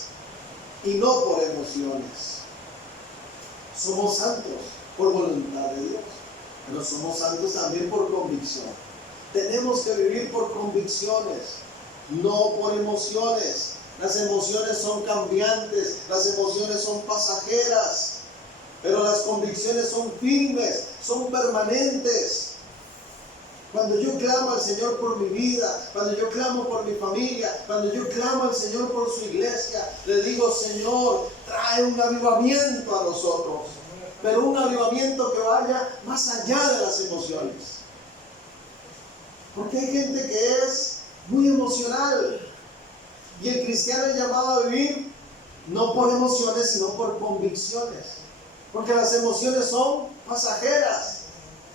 y no por emociones. Somos santos por voluntad de Dios, pero somos santos también por convicción. Tenemos que vivir por convicciones, no por emociones. Las emociones son cambiantes, las emociones son pasajeras, pero las convicciones son firmes, son permanentes. Cuando yo clamo al Señor por mi vida, cuando yo clamo por mi familia, cuando yo clamo al Señor por su iglesia, le digo: Señor, trae un avivamiento a nosotros, pero un avivamiento que vaya más allá de las emociones. Porque hay gente que es muy emocional y el cristiano es llamado a vivir no por emociones, sino por convicciones, porque las emociones son pasajeras.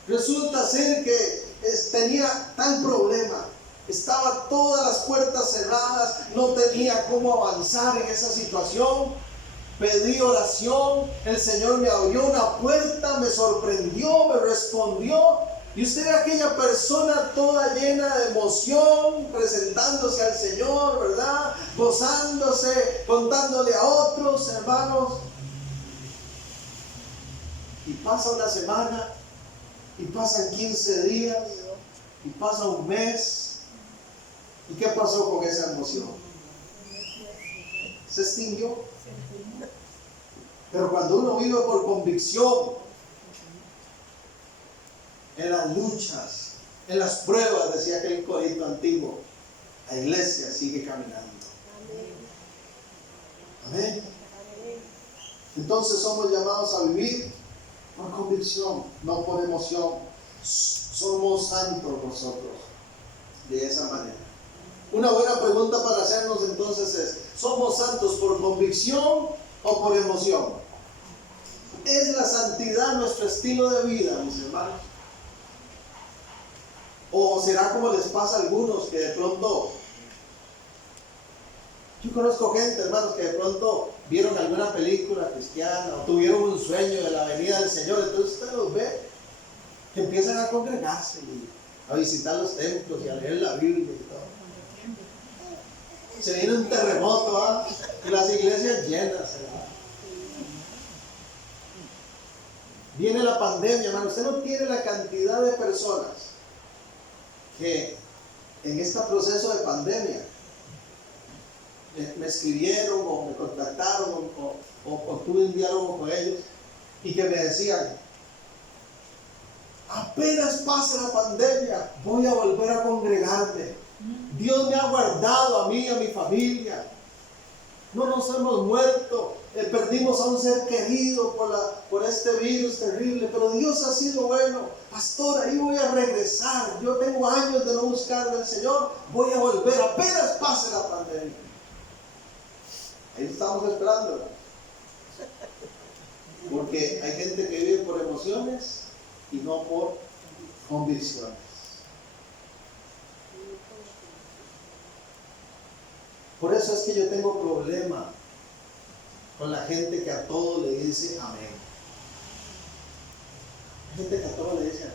Resulta ser que tenía tal problema, estaba todas las puertas cerradas, no tenía cómo avanzar en esa situación. Pedí oración, el Señor me abrió una puerta, me sorprendió, me respondió. Y usted ve a aquella persona toda llena de emoción, presentándose al Señor, ¿verdad? Gozándose, contándole a otros, hermanos. Y pasa una semana, y pasan 15 días, y pasa un mes. ¿Y qué pasó con esa emoción? Se extinguió. Pero cuando uno vive por convicción, en las luchas, en las pruebas, decía aquel corito antiguo, la iglesia sigue caminando. Amén. Entonces somos llamados a vivir por convicción, no por emoción. Somos santos nosotros de esa manera. Una buena pregunta para hacernos entonces es: ¿somos santos por convicción o por emoción? ¿Es la santidad nuestro estilo de vida, mis hermanos? ¿O será como les pasa a algunos que de pronto... Yo conozco gente, hermanos, que de pronto vieron alguna película cristiana o tuvieron un sueño de la venida del Señor, entonces usted los ve que empiezan a congregarse y a visitar los templos y a leer la Biblia y todo. Se viene un terremoto, y las iglesias llenas, ¿verdad? Viene la pandemia, hermano. Usted no tiene la cantidad de personas que en este proceso de pandemia me escribieron o me contactaron o tuve un diálogo con ellos y que me decían: apenas pase la pandemia voy a volver a congregarme. Dios me ha guardado a mí y a mi familia. No nos hemos muerto, perdimos a un ser querido por este virus terrible, pero Dios ha sido bueno. Pastor, ahí voy a regresar. Yo tengo años de no buscar del Señor, voy a volver apenas pase la pandemia. Ahí estamos esperando, porque hay gente que vive por emociones y no por convicciones. Por eso es que yo tengo problema con la gente que a todo le dice amén. Hay gente que a todo le dice amén.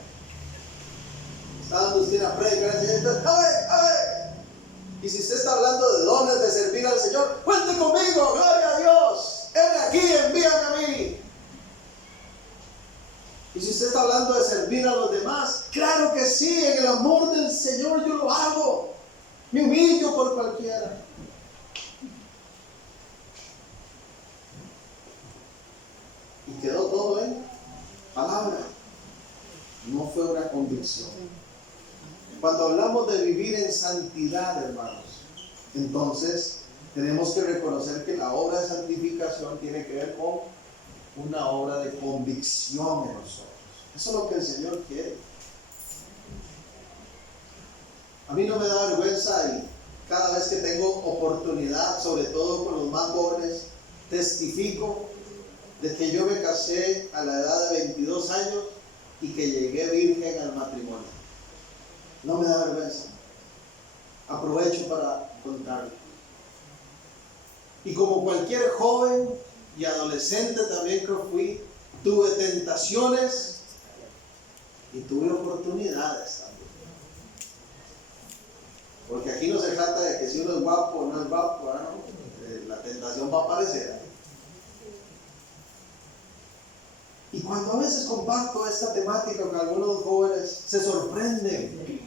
Está dando usted una predica, amén, amén. Y si usted está hablando de dones, de servir al Señor, cuente conmigo, gloria a Dios. Heme aquí, envíame a mí. Y si usted está hablando de servir a los demás, claro que sí, en el amor del Señor yo lo hago. Me humillo por cualquiera. Y quedó todo en palabra. No fue una convicción. Cuando hablamos de vivir en santidad, hermanos, entonces tenemos que reconocer que la obra de santificación tiene que ver con una obra de convicción en nosotros. Eso es lo que el Señor quiere. A mí no me da vergüenza y cada vez que tengo oportunidad, sobre todo con los más jóvenes, testifico de que yo me casé a la edad de 22 años y que llegué virgen al matrimonio. No me da vergüenza. Aprovecho para contarlo. Y como cualquier joven y adolescente también que fui, tuve tentaciones y tuve oportunidades también. Porque aquí no se trata de que si uno es guapo o no es guapo, ¿no? La tentación va a aparecer. Y cuando a veces comparto esta temática con algunos jóvenes, se sorprenden.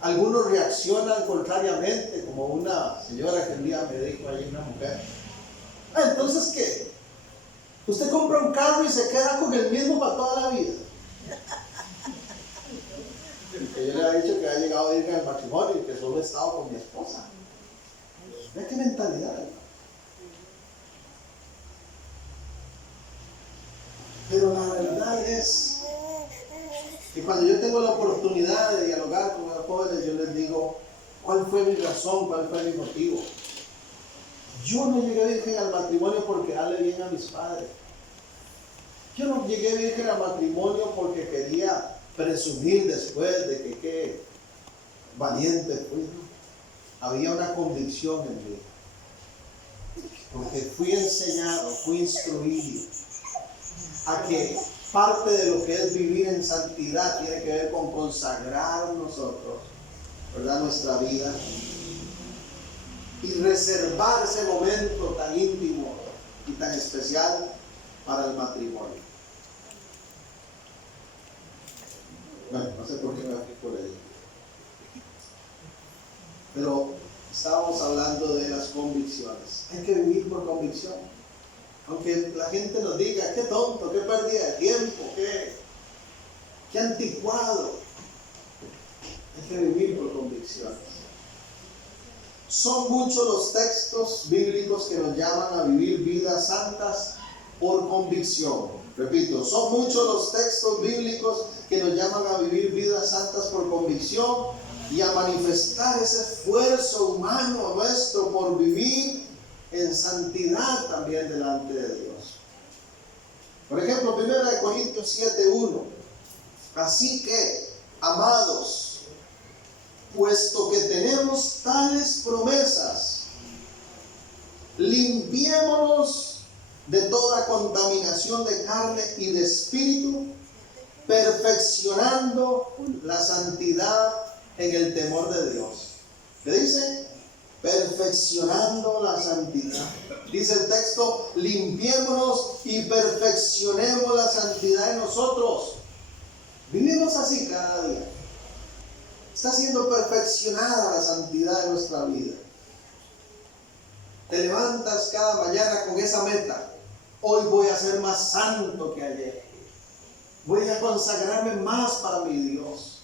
Algunos reaccionan contrariamente, como una señora que un día me dijo ahí, una mujer: entonces ¿qué? Usted compra un carro y se queda con el mismo para toda la vida. Que yo le había dicho que había llegado a ir al matrimonio y que solo he estado con mi esposa. Ve qué mentalidad, hermano. Pero la verdad es que cuando yo tengo la oportunidad de dialogar con los jóvenes, yo les digo cuál fue mi razón, cuál fue mi motivo. Yo no llegué virgen al matrimonio porque darle bien a mis padres. Yo no llegué virgen al matrimonio porque quería presumir después de que qué valiente fui. Había una convicción en mí. Porque fui enseñado, fui instruido a que parte de lo que es vivir en santidad tiene que ver con consagrar nosotros, ¿verdad?, nuestra vida y reservar ese momento tan íntimo y tan especial para el matrimonio. Bueno, no sé por qué me fui por ahí. Pero estábamos hablando de las convicciones. Hay que vivir por convicción. Aunque la gente nos diga: qué tonto, qué pérdida de tiempo, qué anticuado. Hay que vivir por convicciones. Son muchos los textos bíblicos que nos llaman a vivir vidas santas por convicción. Repito, son muchos los textos bíblicos que nos llaman a vivir vidas santas por convicción y a manifestar ese esfuerzo humano nuestro por vivir en santidad también delante de Dios. Por ejemplo, 1 Corintios 7:1. Así que, amados, puesto que tenemos tales promesas, limpiémonos de toda contaminación de carne y de espíritu, perfeccionando la santidad en el temor de Dios. ¿Qué dice? Perfeccionando la santidad. Dice el texto: limpiémonos y perfeccionemos la santidad en nosotros. Vivimos así cada día. Está siendo perfeccionada la santidad de nuestra vida. Te levantas cada mañana con esa meta: hoy voy a ser más santo que ayer. Voy a consagrarme más para mi Dios.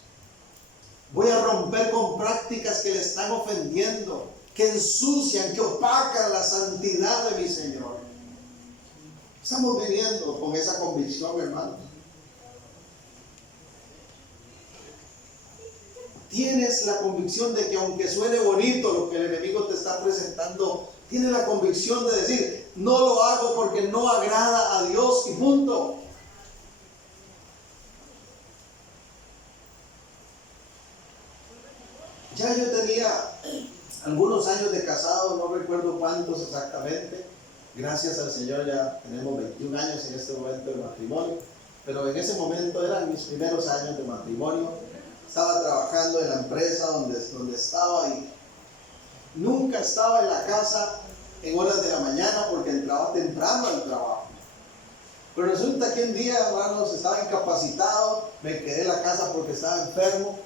Voy a romper con prácticas que le están ofendiendo, que ensucian, que opacan la santidad de mi Señor. Estamos viviendo con esa convicción, hermanos. Tienes la convicción de que, aunque suene bonito lo que el enemigo te está presentando, tienes la convicción de decir: no lo hago porque no agrada a Dios y punto. Ya yo tenía algunos años de casado, no recuerdo cuántos exactamente. Gracias al Señor ya tenemos 21 años en este momento de matrimonio. Pero en ese momento eran mis primeros años de matrimonio. Estaba trabajando en la empresa donde estaba y nunca estaba en la casa en horas de la mañana porque entraba temprano al trabajo. Pero resulta que un día, hermanos, estaba incapacitado, me quedé en la casa porque estaba enfermo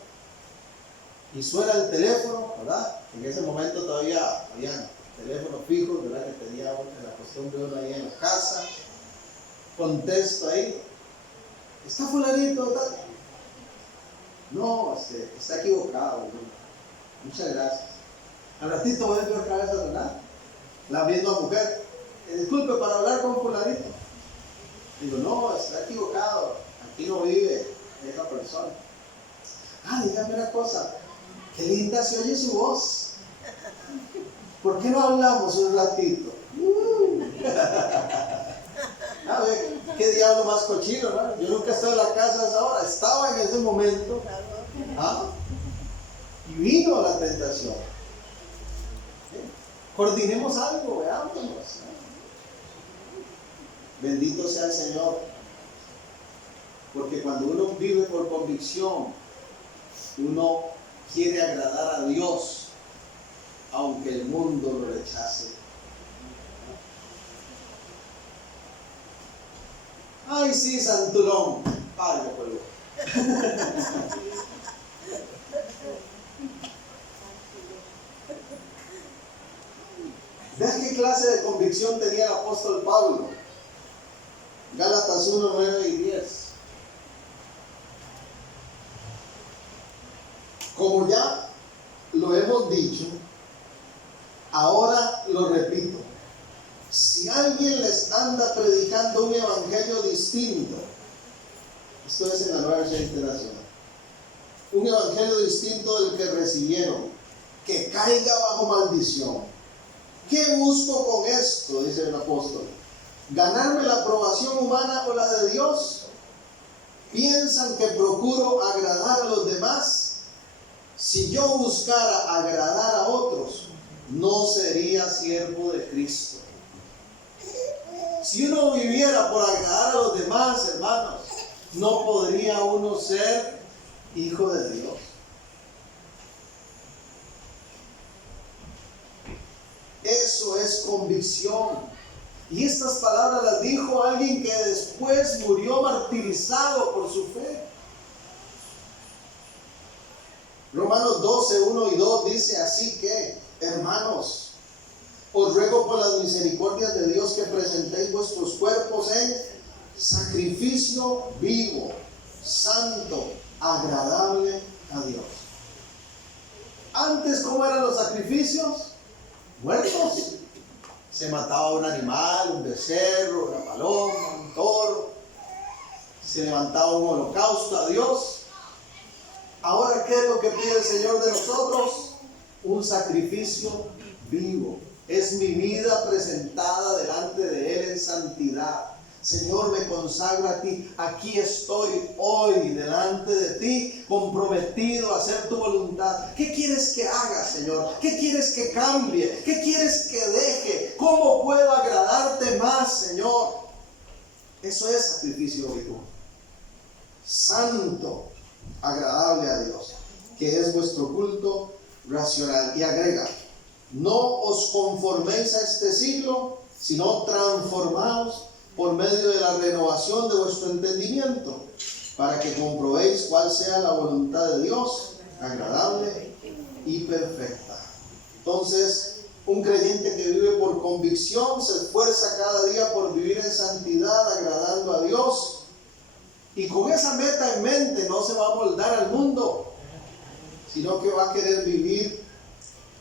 y suena el teléfono, ¿verdad? En ese momento todavía había teléfonos fijos, ¿verdad?, que tenía la costumbre uno ahí en la casa. Contesto ahí: ¿está fulanito, tal? No, está equivocado, ¿no? Muchas gracias. Al ratito vuelve otra vez a sonar la misma mujer: disculpe, para hablar con fulanito. Digo: no, está equivocado, aquí no vive esa persona. Dígame una cosa, Qué linda se oye su voz. ¿Por qué no hablamos un ratito? A ver, qué diablo más cochino, ¿no? Yo nunca estoy en la casa a esa hora. Estaba en ese momento. ¿Ah? Y vino la tentación. Coordinemos algo, veámonos. Bendito sea el Señor. Porque cuando uno vive por convicción, uno quiere agradar a Dios, aunque el mundo lo rechace. Ay, sí, Santulón. Ay, me acuerdo. Vean qué clase de convicción tenía el apóstol Pablo. Gálatas 1, 9 y 10. Como ya lo hemos dicho, ahora lo repito. Si alguien les anda predicando un evangelio distinto, esto es en la Nueva Versión Internacional, un evangelio distinto del que recibieron, que caiga bajo maldición. ¿Qué busco con esto?, dice el apóstol. ¿Ganarme la aprobación humana o la de Dios? ¿Piensan que procuro agradar a los demás? Si yo buscara agradar a otros, no sería siervo de Cristo. Si uno viviera por agradar a los demás, hermanos, no podría uno ser hijo de Dios. Eso es convicción. Y estas palabras las dijo alguien que después murió martirizado por su fe. Romanos 12, 1 y 2 dice así que, hermanos, os ruego por las misericordias de Dios que presentéis vuestros cuerpos en sacrificio vivo, santo, agradable a Dios. Antes, ¿cómo eran los sacrificios? Muertos. Se mataba un animal, un becerro, una paloma, un toro. Se levantaba un holocausto a Dios. Ahora, ¿qué es lo que pide el Señor de nosotros? Un sacrificio vivo. Es mi vida presentada delante de Él en santidad. Señor, me consagro a ti. Aquí estoy hoy delante de ti, comprometido a hacer tu voluntad. ¿Qué quieres que haga, Señor? ¿Qué quieres que cambie? ¿Qué quieres que deje? ¿Cómo puedo agradarte más, Señor? Eso es sacrificio vivo. Santo, agradable a Dios, que es vuestro culto racional. Y agrega: no os conforméis a este siglo, sino transformaos por medio de la renovación de vuestro entendimiento, para que comprobéis cuál sea la voluntad de Dios, agradable y perfecta. Entonces, un creyente que vive por convicción se esfuerza cada día por vivir en santidad, agradando a Dios, y con esa meta en mente no se va a moldar al mundo, sino que va a querer vivir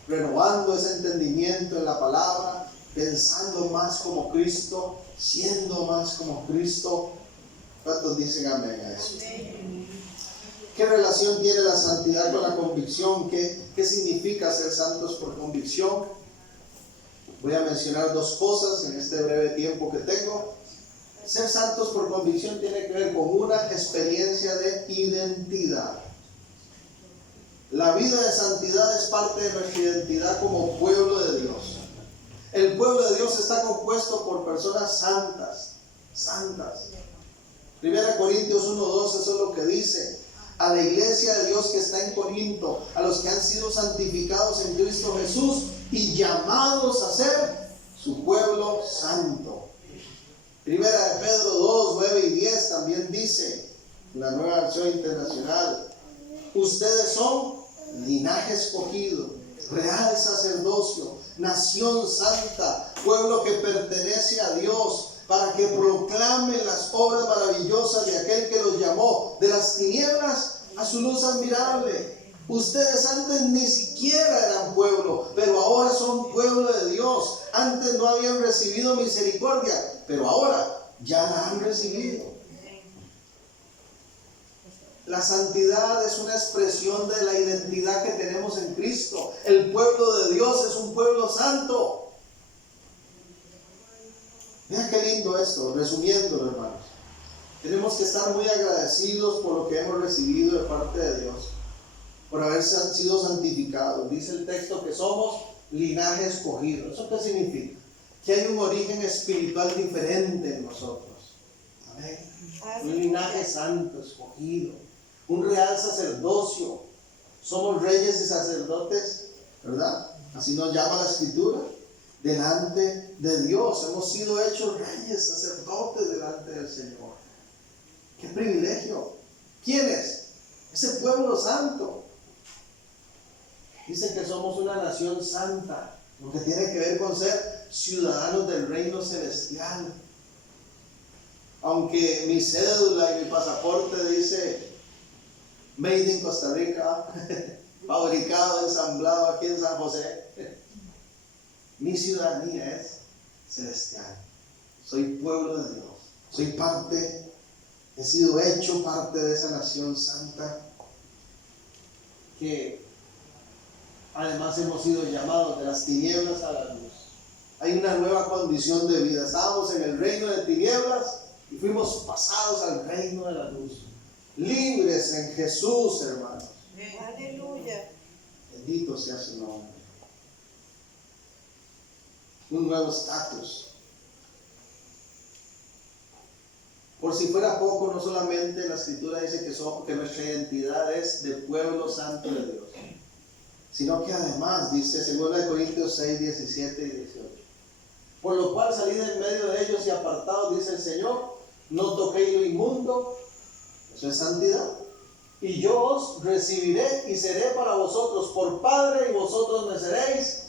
renovando ese entendimiento en la palabra, pensando más como Cristo, siendo más como Cristo. ¿Cuántos dicen amén a eso? ¿Qué relación tiene la santidad con la convicción? ¿Qué significa ser santos por convicción? Voy a mencionar dos cosas en este breve tiempo que tengo. Ser santos por convicción tiene que ver con una experiencia de identidad. La vida de santidad es parte de nuestra identidad como pueblo de Dios. El pueblo de Dios está compuesto por personas santas. 1 Corintios 1:12, eso es lo que dice. A la iglesia de Dios que está en Corinto, a los que han sido santificados en Cristo Jesús y llamados a ser su pueblo santo. 1 Pedro 2, 9 y 10 también dice, en la Nueva Versión Internacional: ustedes son linaje escogido, real sacerdocio, nación santa, pueblo que pertenece a Dios, para que proclamen las obras maravillosas de aquel que los llamó de las tinieblas a su luz admirable. Ustedes antes ni siquiera eran pueblo, pero ahora son pueblo de Dios. Antes no habían recibido misericordia, pero ahora ya la han recibido. La santidad es una expresión de la identidad que tenemos en Cristo. El pueblo de Dios es un pueblo santo. Mira qué lindo esto, resumiéndolo, hermanos. Tenemos que estar muy agradecidos por lo que hemos recibido de parte de Dios, por haber sido santificados. Dice el texto que somos linaje escogido. ¿Eso qué significa? Que hay un origen espiritual diferente en nosotros. Amén. Un linaje santo, escogido. Un real sacerdocio. Somos reyes y sacerdotes, ¿verdad? Así nos llama la Escritura. Delante de Dios. Hemos sido hechos reyes, sacerdotes delante del Señor. ¡Qué privilegio! ¿Quién es? Ese pueblo santo. Dicen que somos una nación santa, lo que tiene que ver con ser ciudadanos del reino celestial. Aunque mi cédula y mi pasaporte dice Made in Costa Rica, fabricado, ensamblado aquí en San José, mi ciudadanía es celestial. Soy pueblo de Dios, soy parte, he sido hecho parte de esa nación santa, que además hemos sido llamados de las tinieblas a la luz. Hay una nueva condición de vida. Estábamos en el reino de tinieblas y fuimos pasados al reino de la luz. Libres en Jesús, hermanos. Aleluya. Bendito sea su nombre. Un nuevo estatus. Por si fuera poco, no solamente la Escritura dice que nuestra identidad es de pueblo santo de Dios, sino que además dice 2 Corintios 6, 17 y 18. Por lo cual salid en medio de ellos y apartados, dice el Señor, no toquéis lo inmundo, eso es santidad, y yo os recibiré y seré para vosotros por Padre, y vosotros me seréis,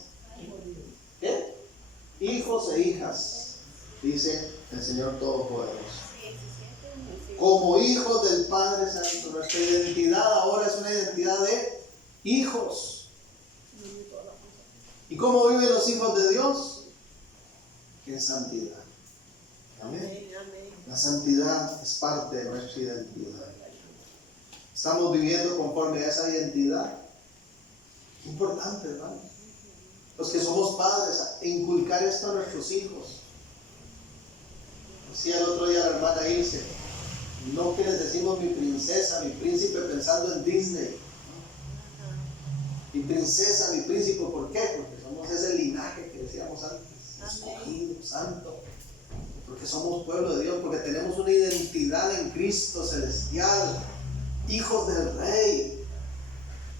¿qué? Hijos e hijas, dice el Señor Todopoderoso. Como hijos del Padre Santo, nuestra identidad ahora es una identidad de hijos. ¿Y cómo viven los hijos de Dios? En santidad. Amén. La santidad es parte de nuestra identidad. Estamos viviendo conforme a esa identidad. Qué importante, hermano. Los que somos padres, inculcar esto a nuestros hijos. Decía el otro día la hermana Ilse, no que les decimos mi princesa, mi príncipe, pensando en Disney. Mi princesa, mi príncipe, ¿por qué? Porque somos ese linaje que decíamos antes, escogido, santo. Porque somos pueblo de Dios, porque tenemos una identidad en Cristo celestial, hijos del Rey,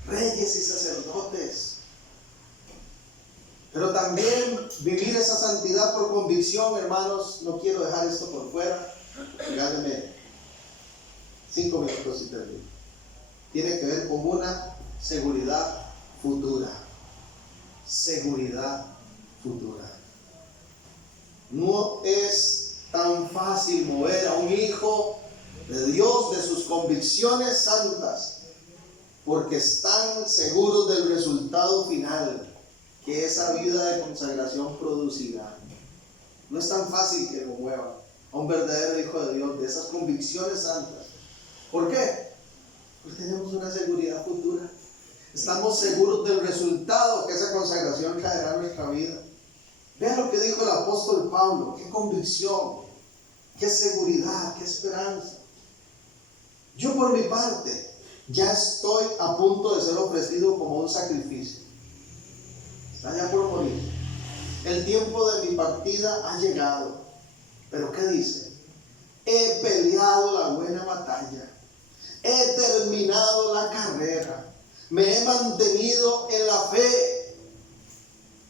reyes y sacerdotes. Pero también vivir esa santidad por convicción, hermanos, no quiero dejar esto por fuera. Regálenme 5 minutos y termino. Tiene que ver con una seguridad futura. Seguridad futura. No es tan fácil mover a un hijo de Dios de sus convicciones santas, porque están seguros del resultado final que esa vida de consagración producirá. No es tan fácil que lo muevan a un verdadero hijo de Dios de esas convicciones santas. ¿Por qué? Porque tenemos una seguridad futura. Estamos seguros del resultado que esa consagración traerá a nuestra vida. Vean lo que dijo el apóstol Pablo. Qué convicción, qué seguridad, qué esperanza. Yo por mi parte ya estoy a punto de ser ofrecido como un sacrificio. Está ya por morir. El tiempo de mi partida ha llegado. ¿Pero qué dice? He peleado la buena batalla. He terminado la carrera. Me he mantenido en la fe.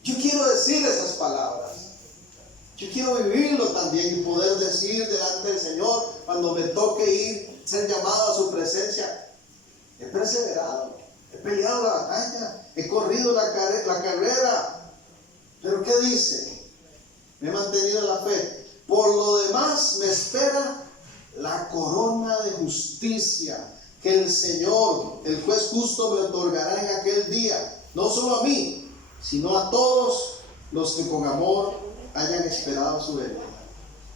Yo quiero decir esas palabras. Yo quiero vivirlo también y poder decir delante del Señor cuando me toque ir, ser llamado a su presencia. He perseverado, he peleado la batalla, he corrido la carrera. ¿Pero qué dice? Me he mantenido en la fe. Por lo demás me espera la corona de justicia que el Señor, el juez justo, me otorgará en aquel día, no solo a mí, sino a todos los que con amor hayan esperado su venida.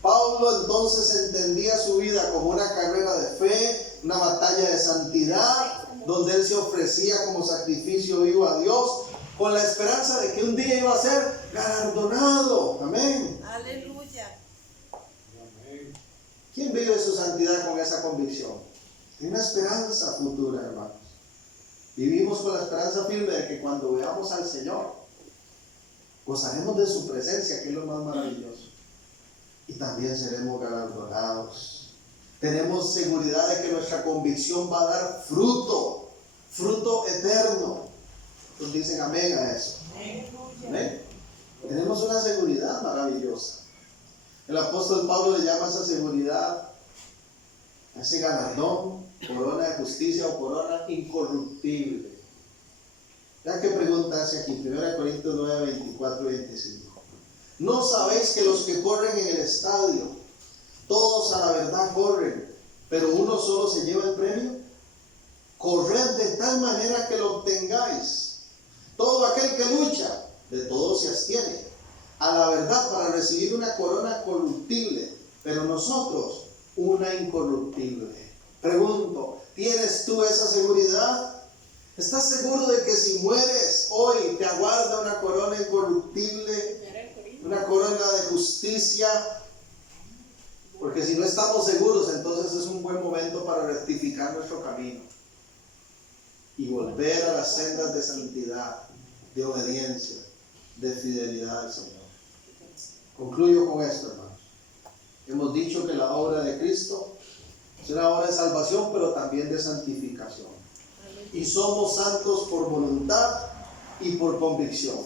Pablo entonces entendía su vida como una carrera de fe una batalla de santidad, donde Él se ofrecía como sacrificio vivo a Dios, con la esperanza de que un día iba a ser galardonado. Amén. Aleluya. ¿Quién vive su santidad con esa convicción? Tiene una esperanza futura, hermanos. Vivimos con la esperanza firme de que cuando veamos al Señor, gozaremos de su presencia, que es lo más maravilloso. Y también seremos galardonados. Tenemos seguridad de que nuestra convicción va a dar fruto, fruto eterno. Entonces dicen amén a eso. Amén. Tenemos una seguridad maravillosa. El apóstol Pablo le llama a esa seguridad, a ese galardón, corona de justicia o corona incorruptible. Ya que pregunta hace aquí, 1 Corintios 9, 24 y 25. ¿No sabéis que los que corren en el estadio, todos a la verdad corren, pero uno solo se lleva el premio? Corred de tal manera que lo obtengáis. Todo aquel que lucha, de todo se abstiene a la verdad para recibir una corona corruptible, pero nosotros una incorruptible. Pregunto, ¿tienes tú esa seguridad? ¿Estás seguro de que si mueres hoy te aguarda una corona incorruptible, una corona de justicia? Porque si no estamos seguros, entonces es un buen momento para rectificar nuestro camino y volver a las sendas de santidad, de obediencia, de fidelidad al Señor. Concluyo con esto, hermanos. Hemos dicho que la obra de Cristo es una obra de salvación, pero también de santificación. Y somos santos por voluntad y por convicción.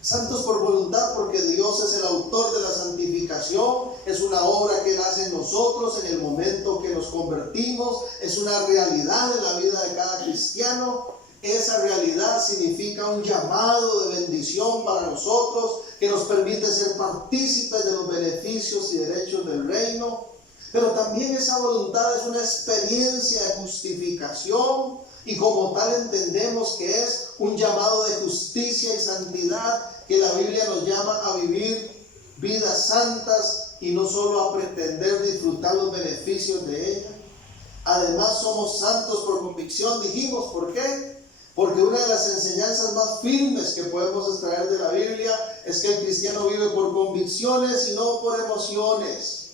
Santos por voluntad porque Dios es el autor de la santificación, es una obra que Él hace en nosotros en el momento que nos convertimos, es una realidad en la vida de cada cristiano. Esa realidad significa un llamado de bendición para nosotros que nos permite ser partícipes de los beneficios y derechos del reino. Pero también esa voluntad es una experiencia de justificación y como tal entendemos que es un llamado de justicia y santidad que la Biblia nos llama a vivir vidas santas y no solo a pretender disfrutar los beneficios de ella. Además somos santos por convicción, dijimos. ¿Por qué? Porque una de las enseñanzas más firmes que podemos extraer de la Biblia es que el cristiano vive por convicciones y no por emociones.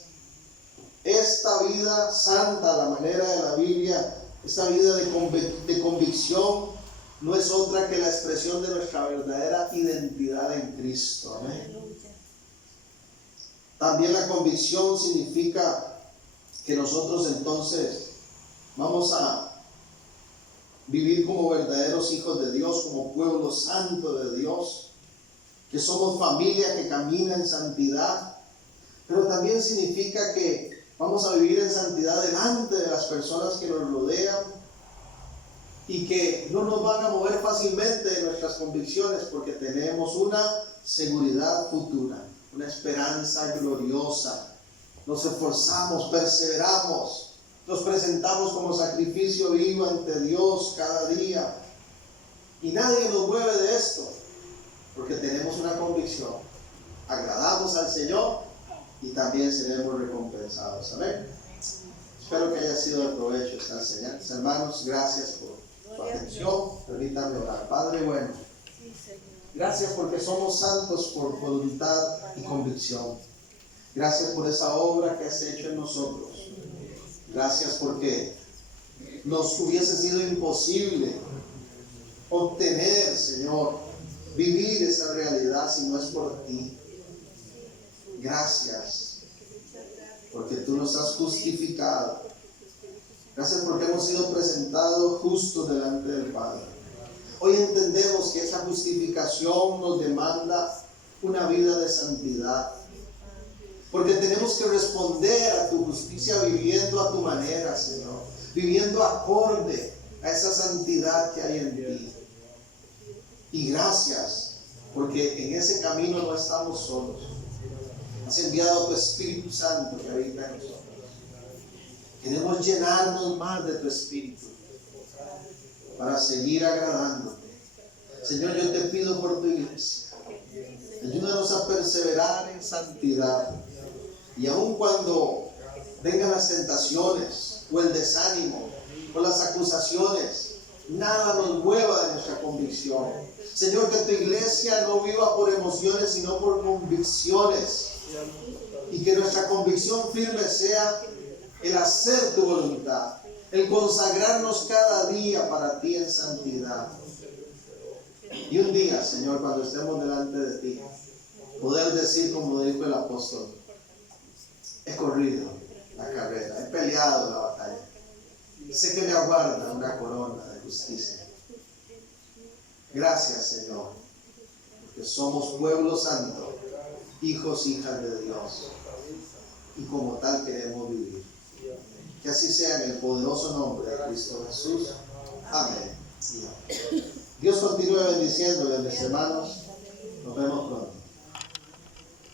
Esta vida santa, a la manera de la Biblia, esta vida de convicción, no es otra que la expresión de nuestra verdadera identidad en Cristo. Amén. También la convicción significa que nosotros entonces vamos a vivir como verdaderos hijos de Dios, como pueblo santo de Dios, que somos familia que camina en santidad, pero también significa que vamos a vivir en santidad delante de las personas que nos rodean y que no nos van a mover fácilmente de nuestras convicciones porque tenemos una seguridad futura, una esperanza gloriosa. Nos esforzamos, perseveramos, nos presentamos como sacrificio vivo ante Dios cada día y nadie nos mueve de esto porque tenemos una convicción. Agradamos al Señor y también seremos recompensados. Amén. Espero que haya sido de provecho esta enseñanza. Hermanos, gracias por su atención. Permítanme orar. Padre bueno, gracias porque somos santos por voluntad y convicción. Gracias por esa obra que has hecho en nosotros. Gracias porque nos hubiese sido imposible obtener, Señor, vivir esa realidad si no es por ti. Gracias porque tú nos has justificado. Gracias porque hemos sido presentados justos delante del Padre. Hoy entendemos que esa justificación nos demanda una vida de santidad. Porque tenemos que responder a tu justicia viviendo a tu manera, Señor. Viviendo acorde a esa santidad que hay en ti. Y gracias, porque en ese camino no estamos solos. Has enviado a tu Espíritu Santo que habita en nosotros. Queremos llenarnos más de tu Espíritu para seguir agradándote. Señor, yo te pido por tu iglesia. Ayúdanos a perseverar en santidad. Y aun cuando vengan las tentaciones, o el desánimo o las acusaciones. Nada nos mueva de nuestra convicción. Señor, que tu iglesia no viva por emociones, sino por convicciones. Y que nuestra convicción firme sea el hacer tu voluntad, el consagrarnos cada día para ti en santidad. Y un día, Señor, cuando estemos delante de ti, poder decir como dijo el apóstol: he corrido la carrera, he peleado la batalla. Sé que me aguarda una corona de justicia. Gracias, Señor, porque somos pueblo santo, hijos, hijas de Dios, y como tal queremos vivir. Que así sea en el poderoso nombre de Cristo Jesús. Amén. Dios continúe bendiciéndole, mis hermanos. Nos vemos pronto.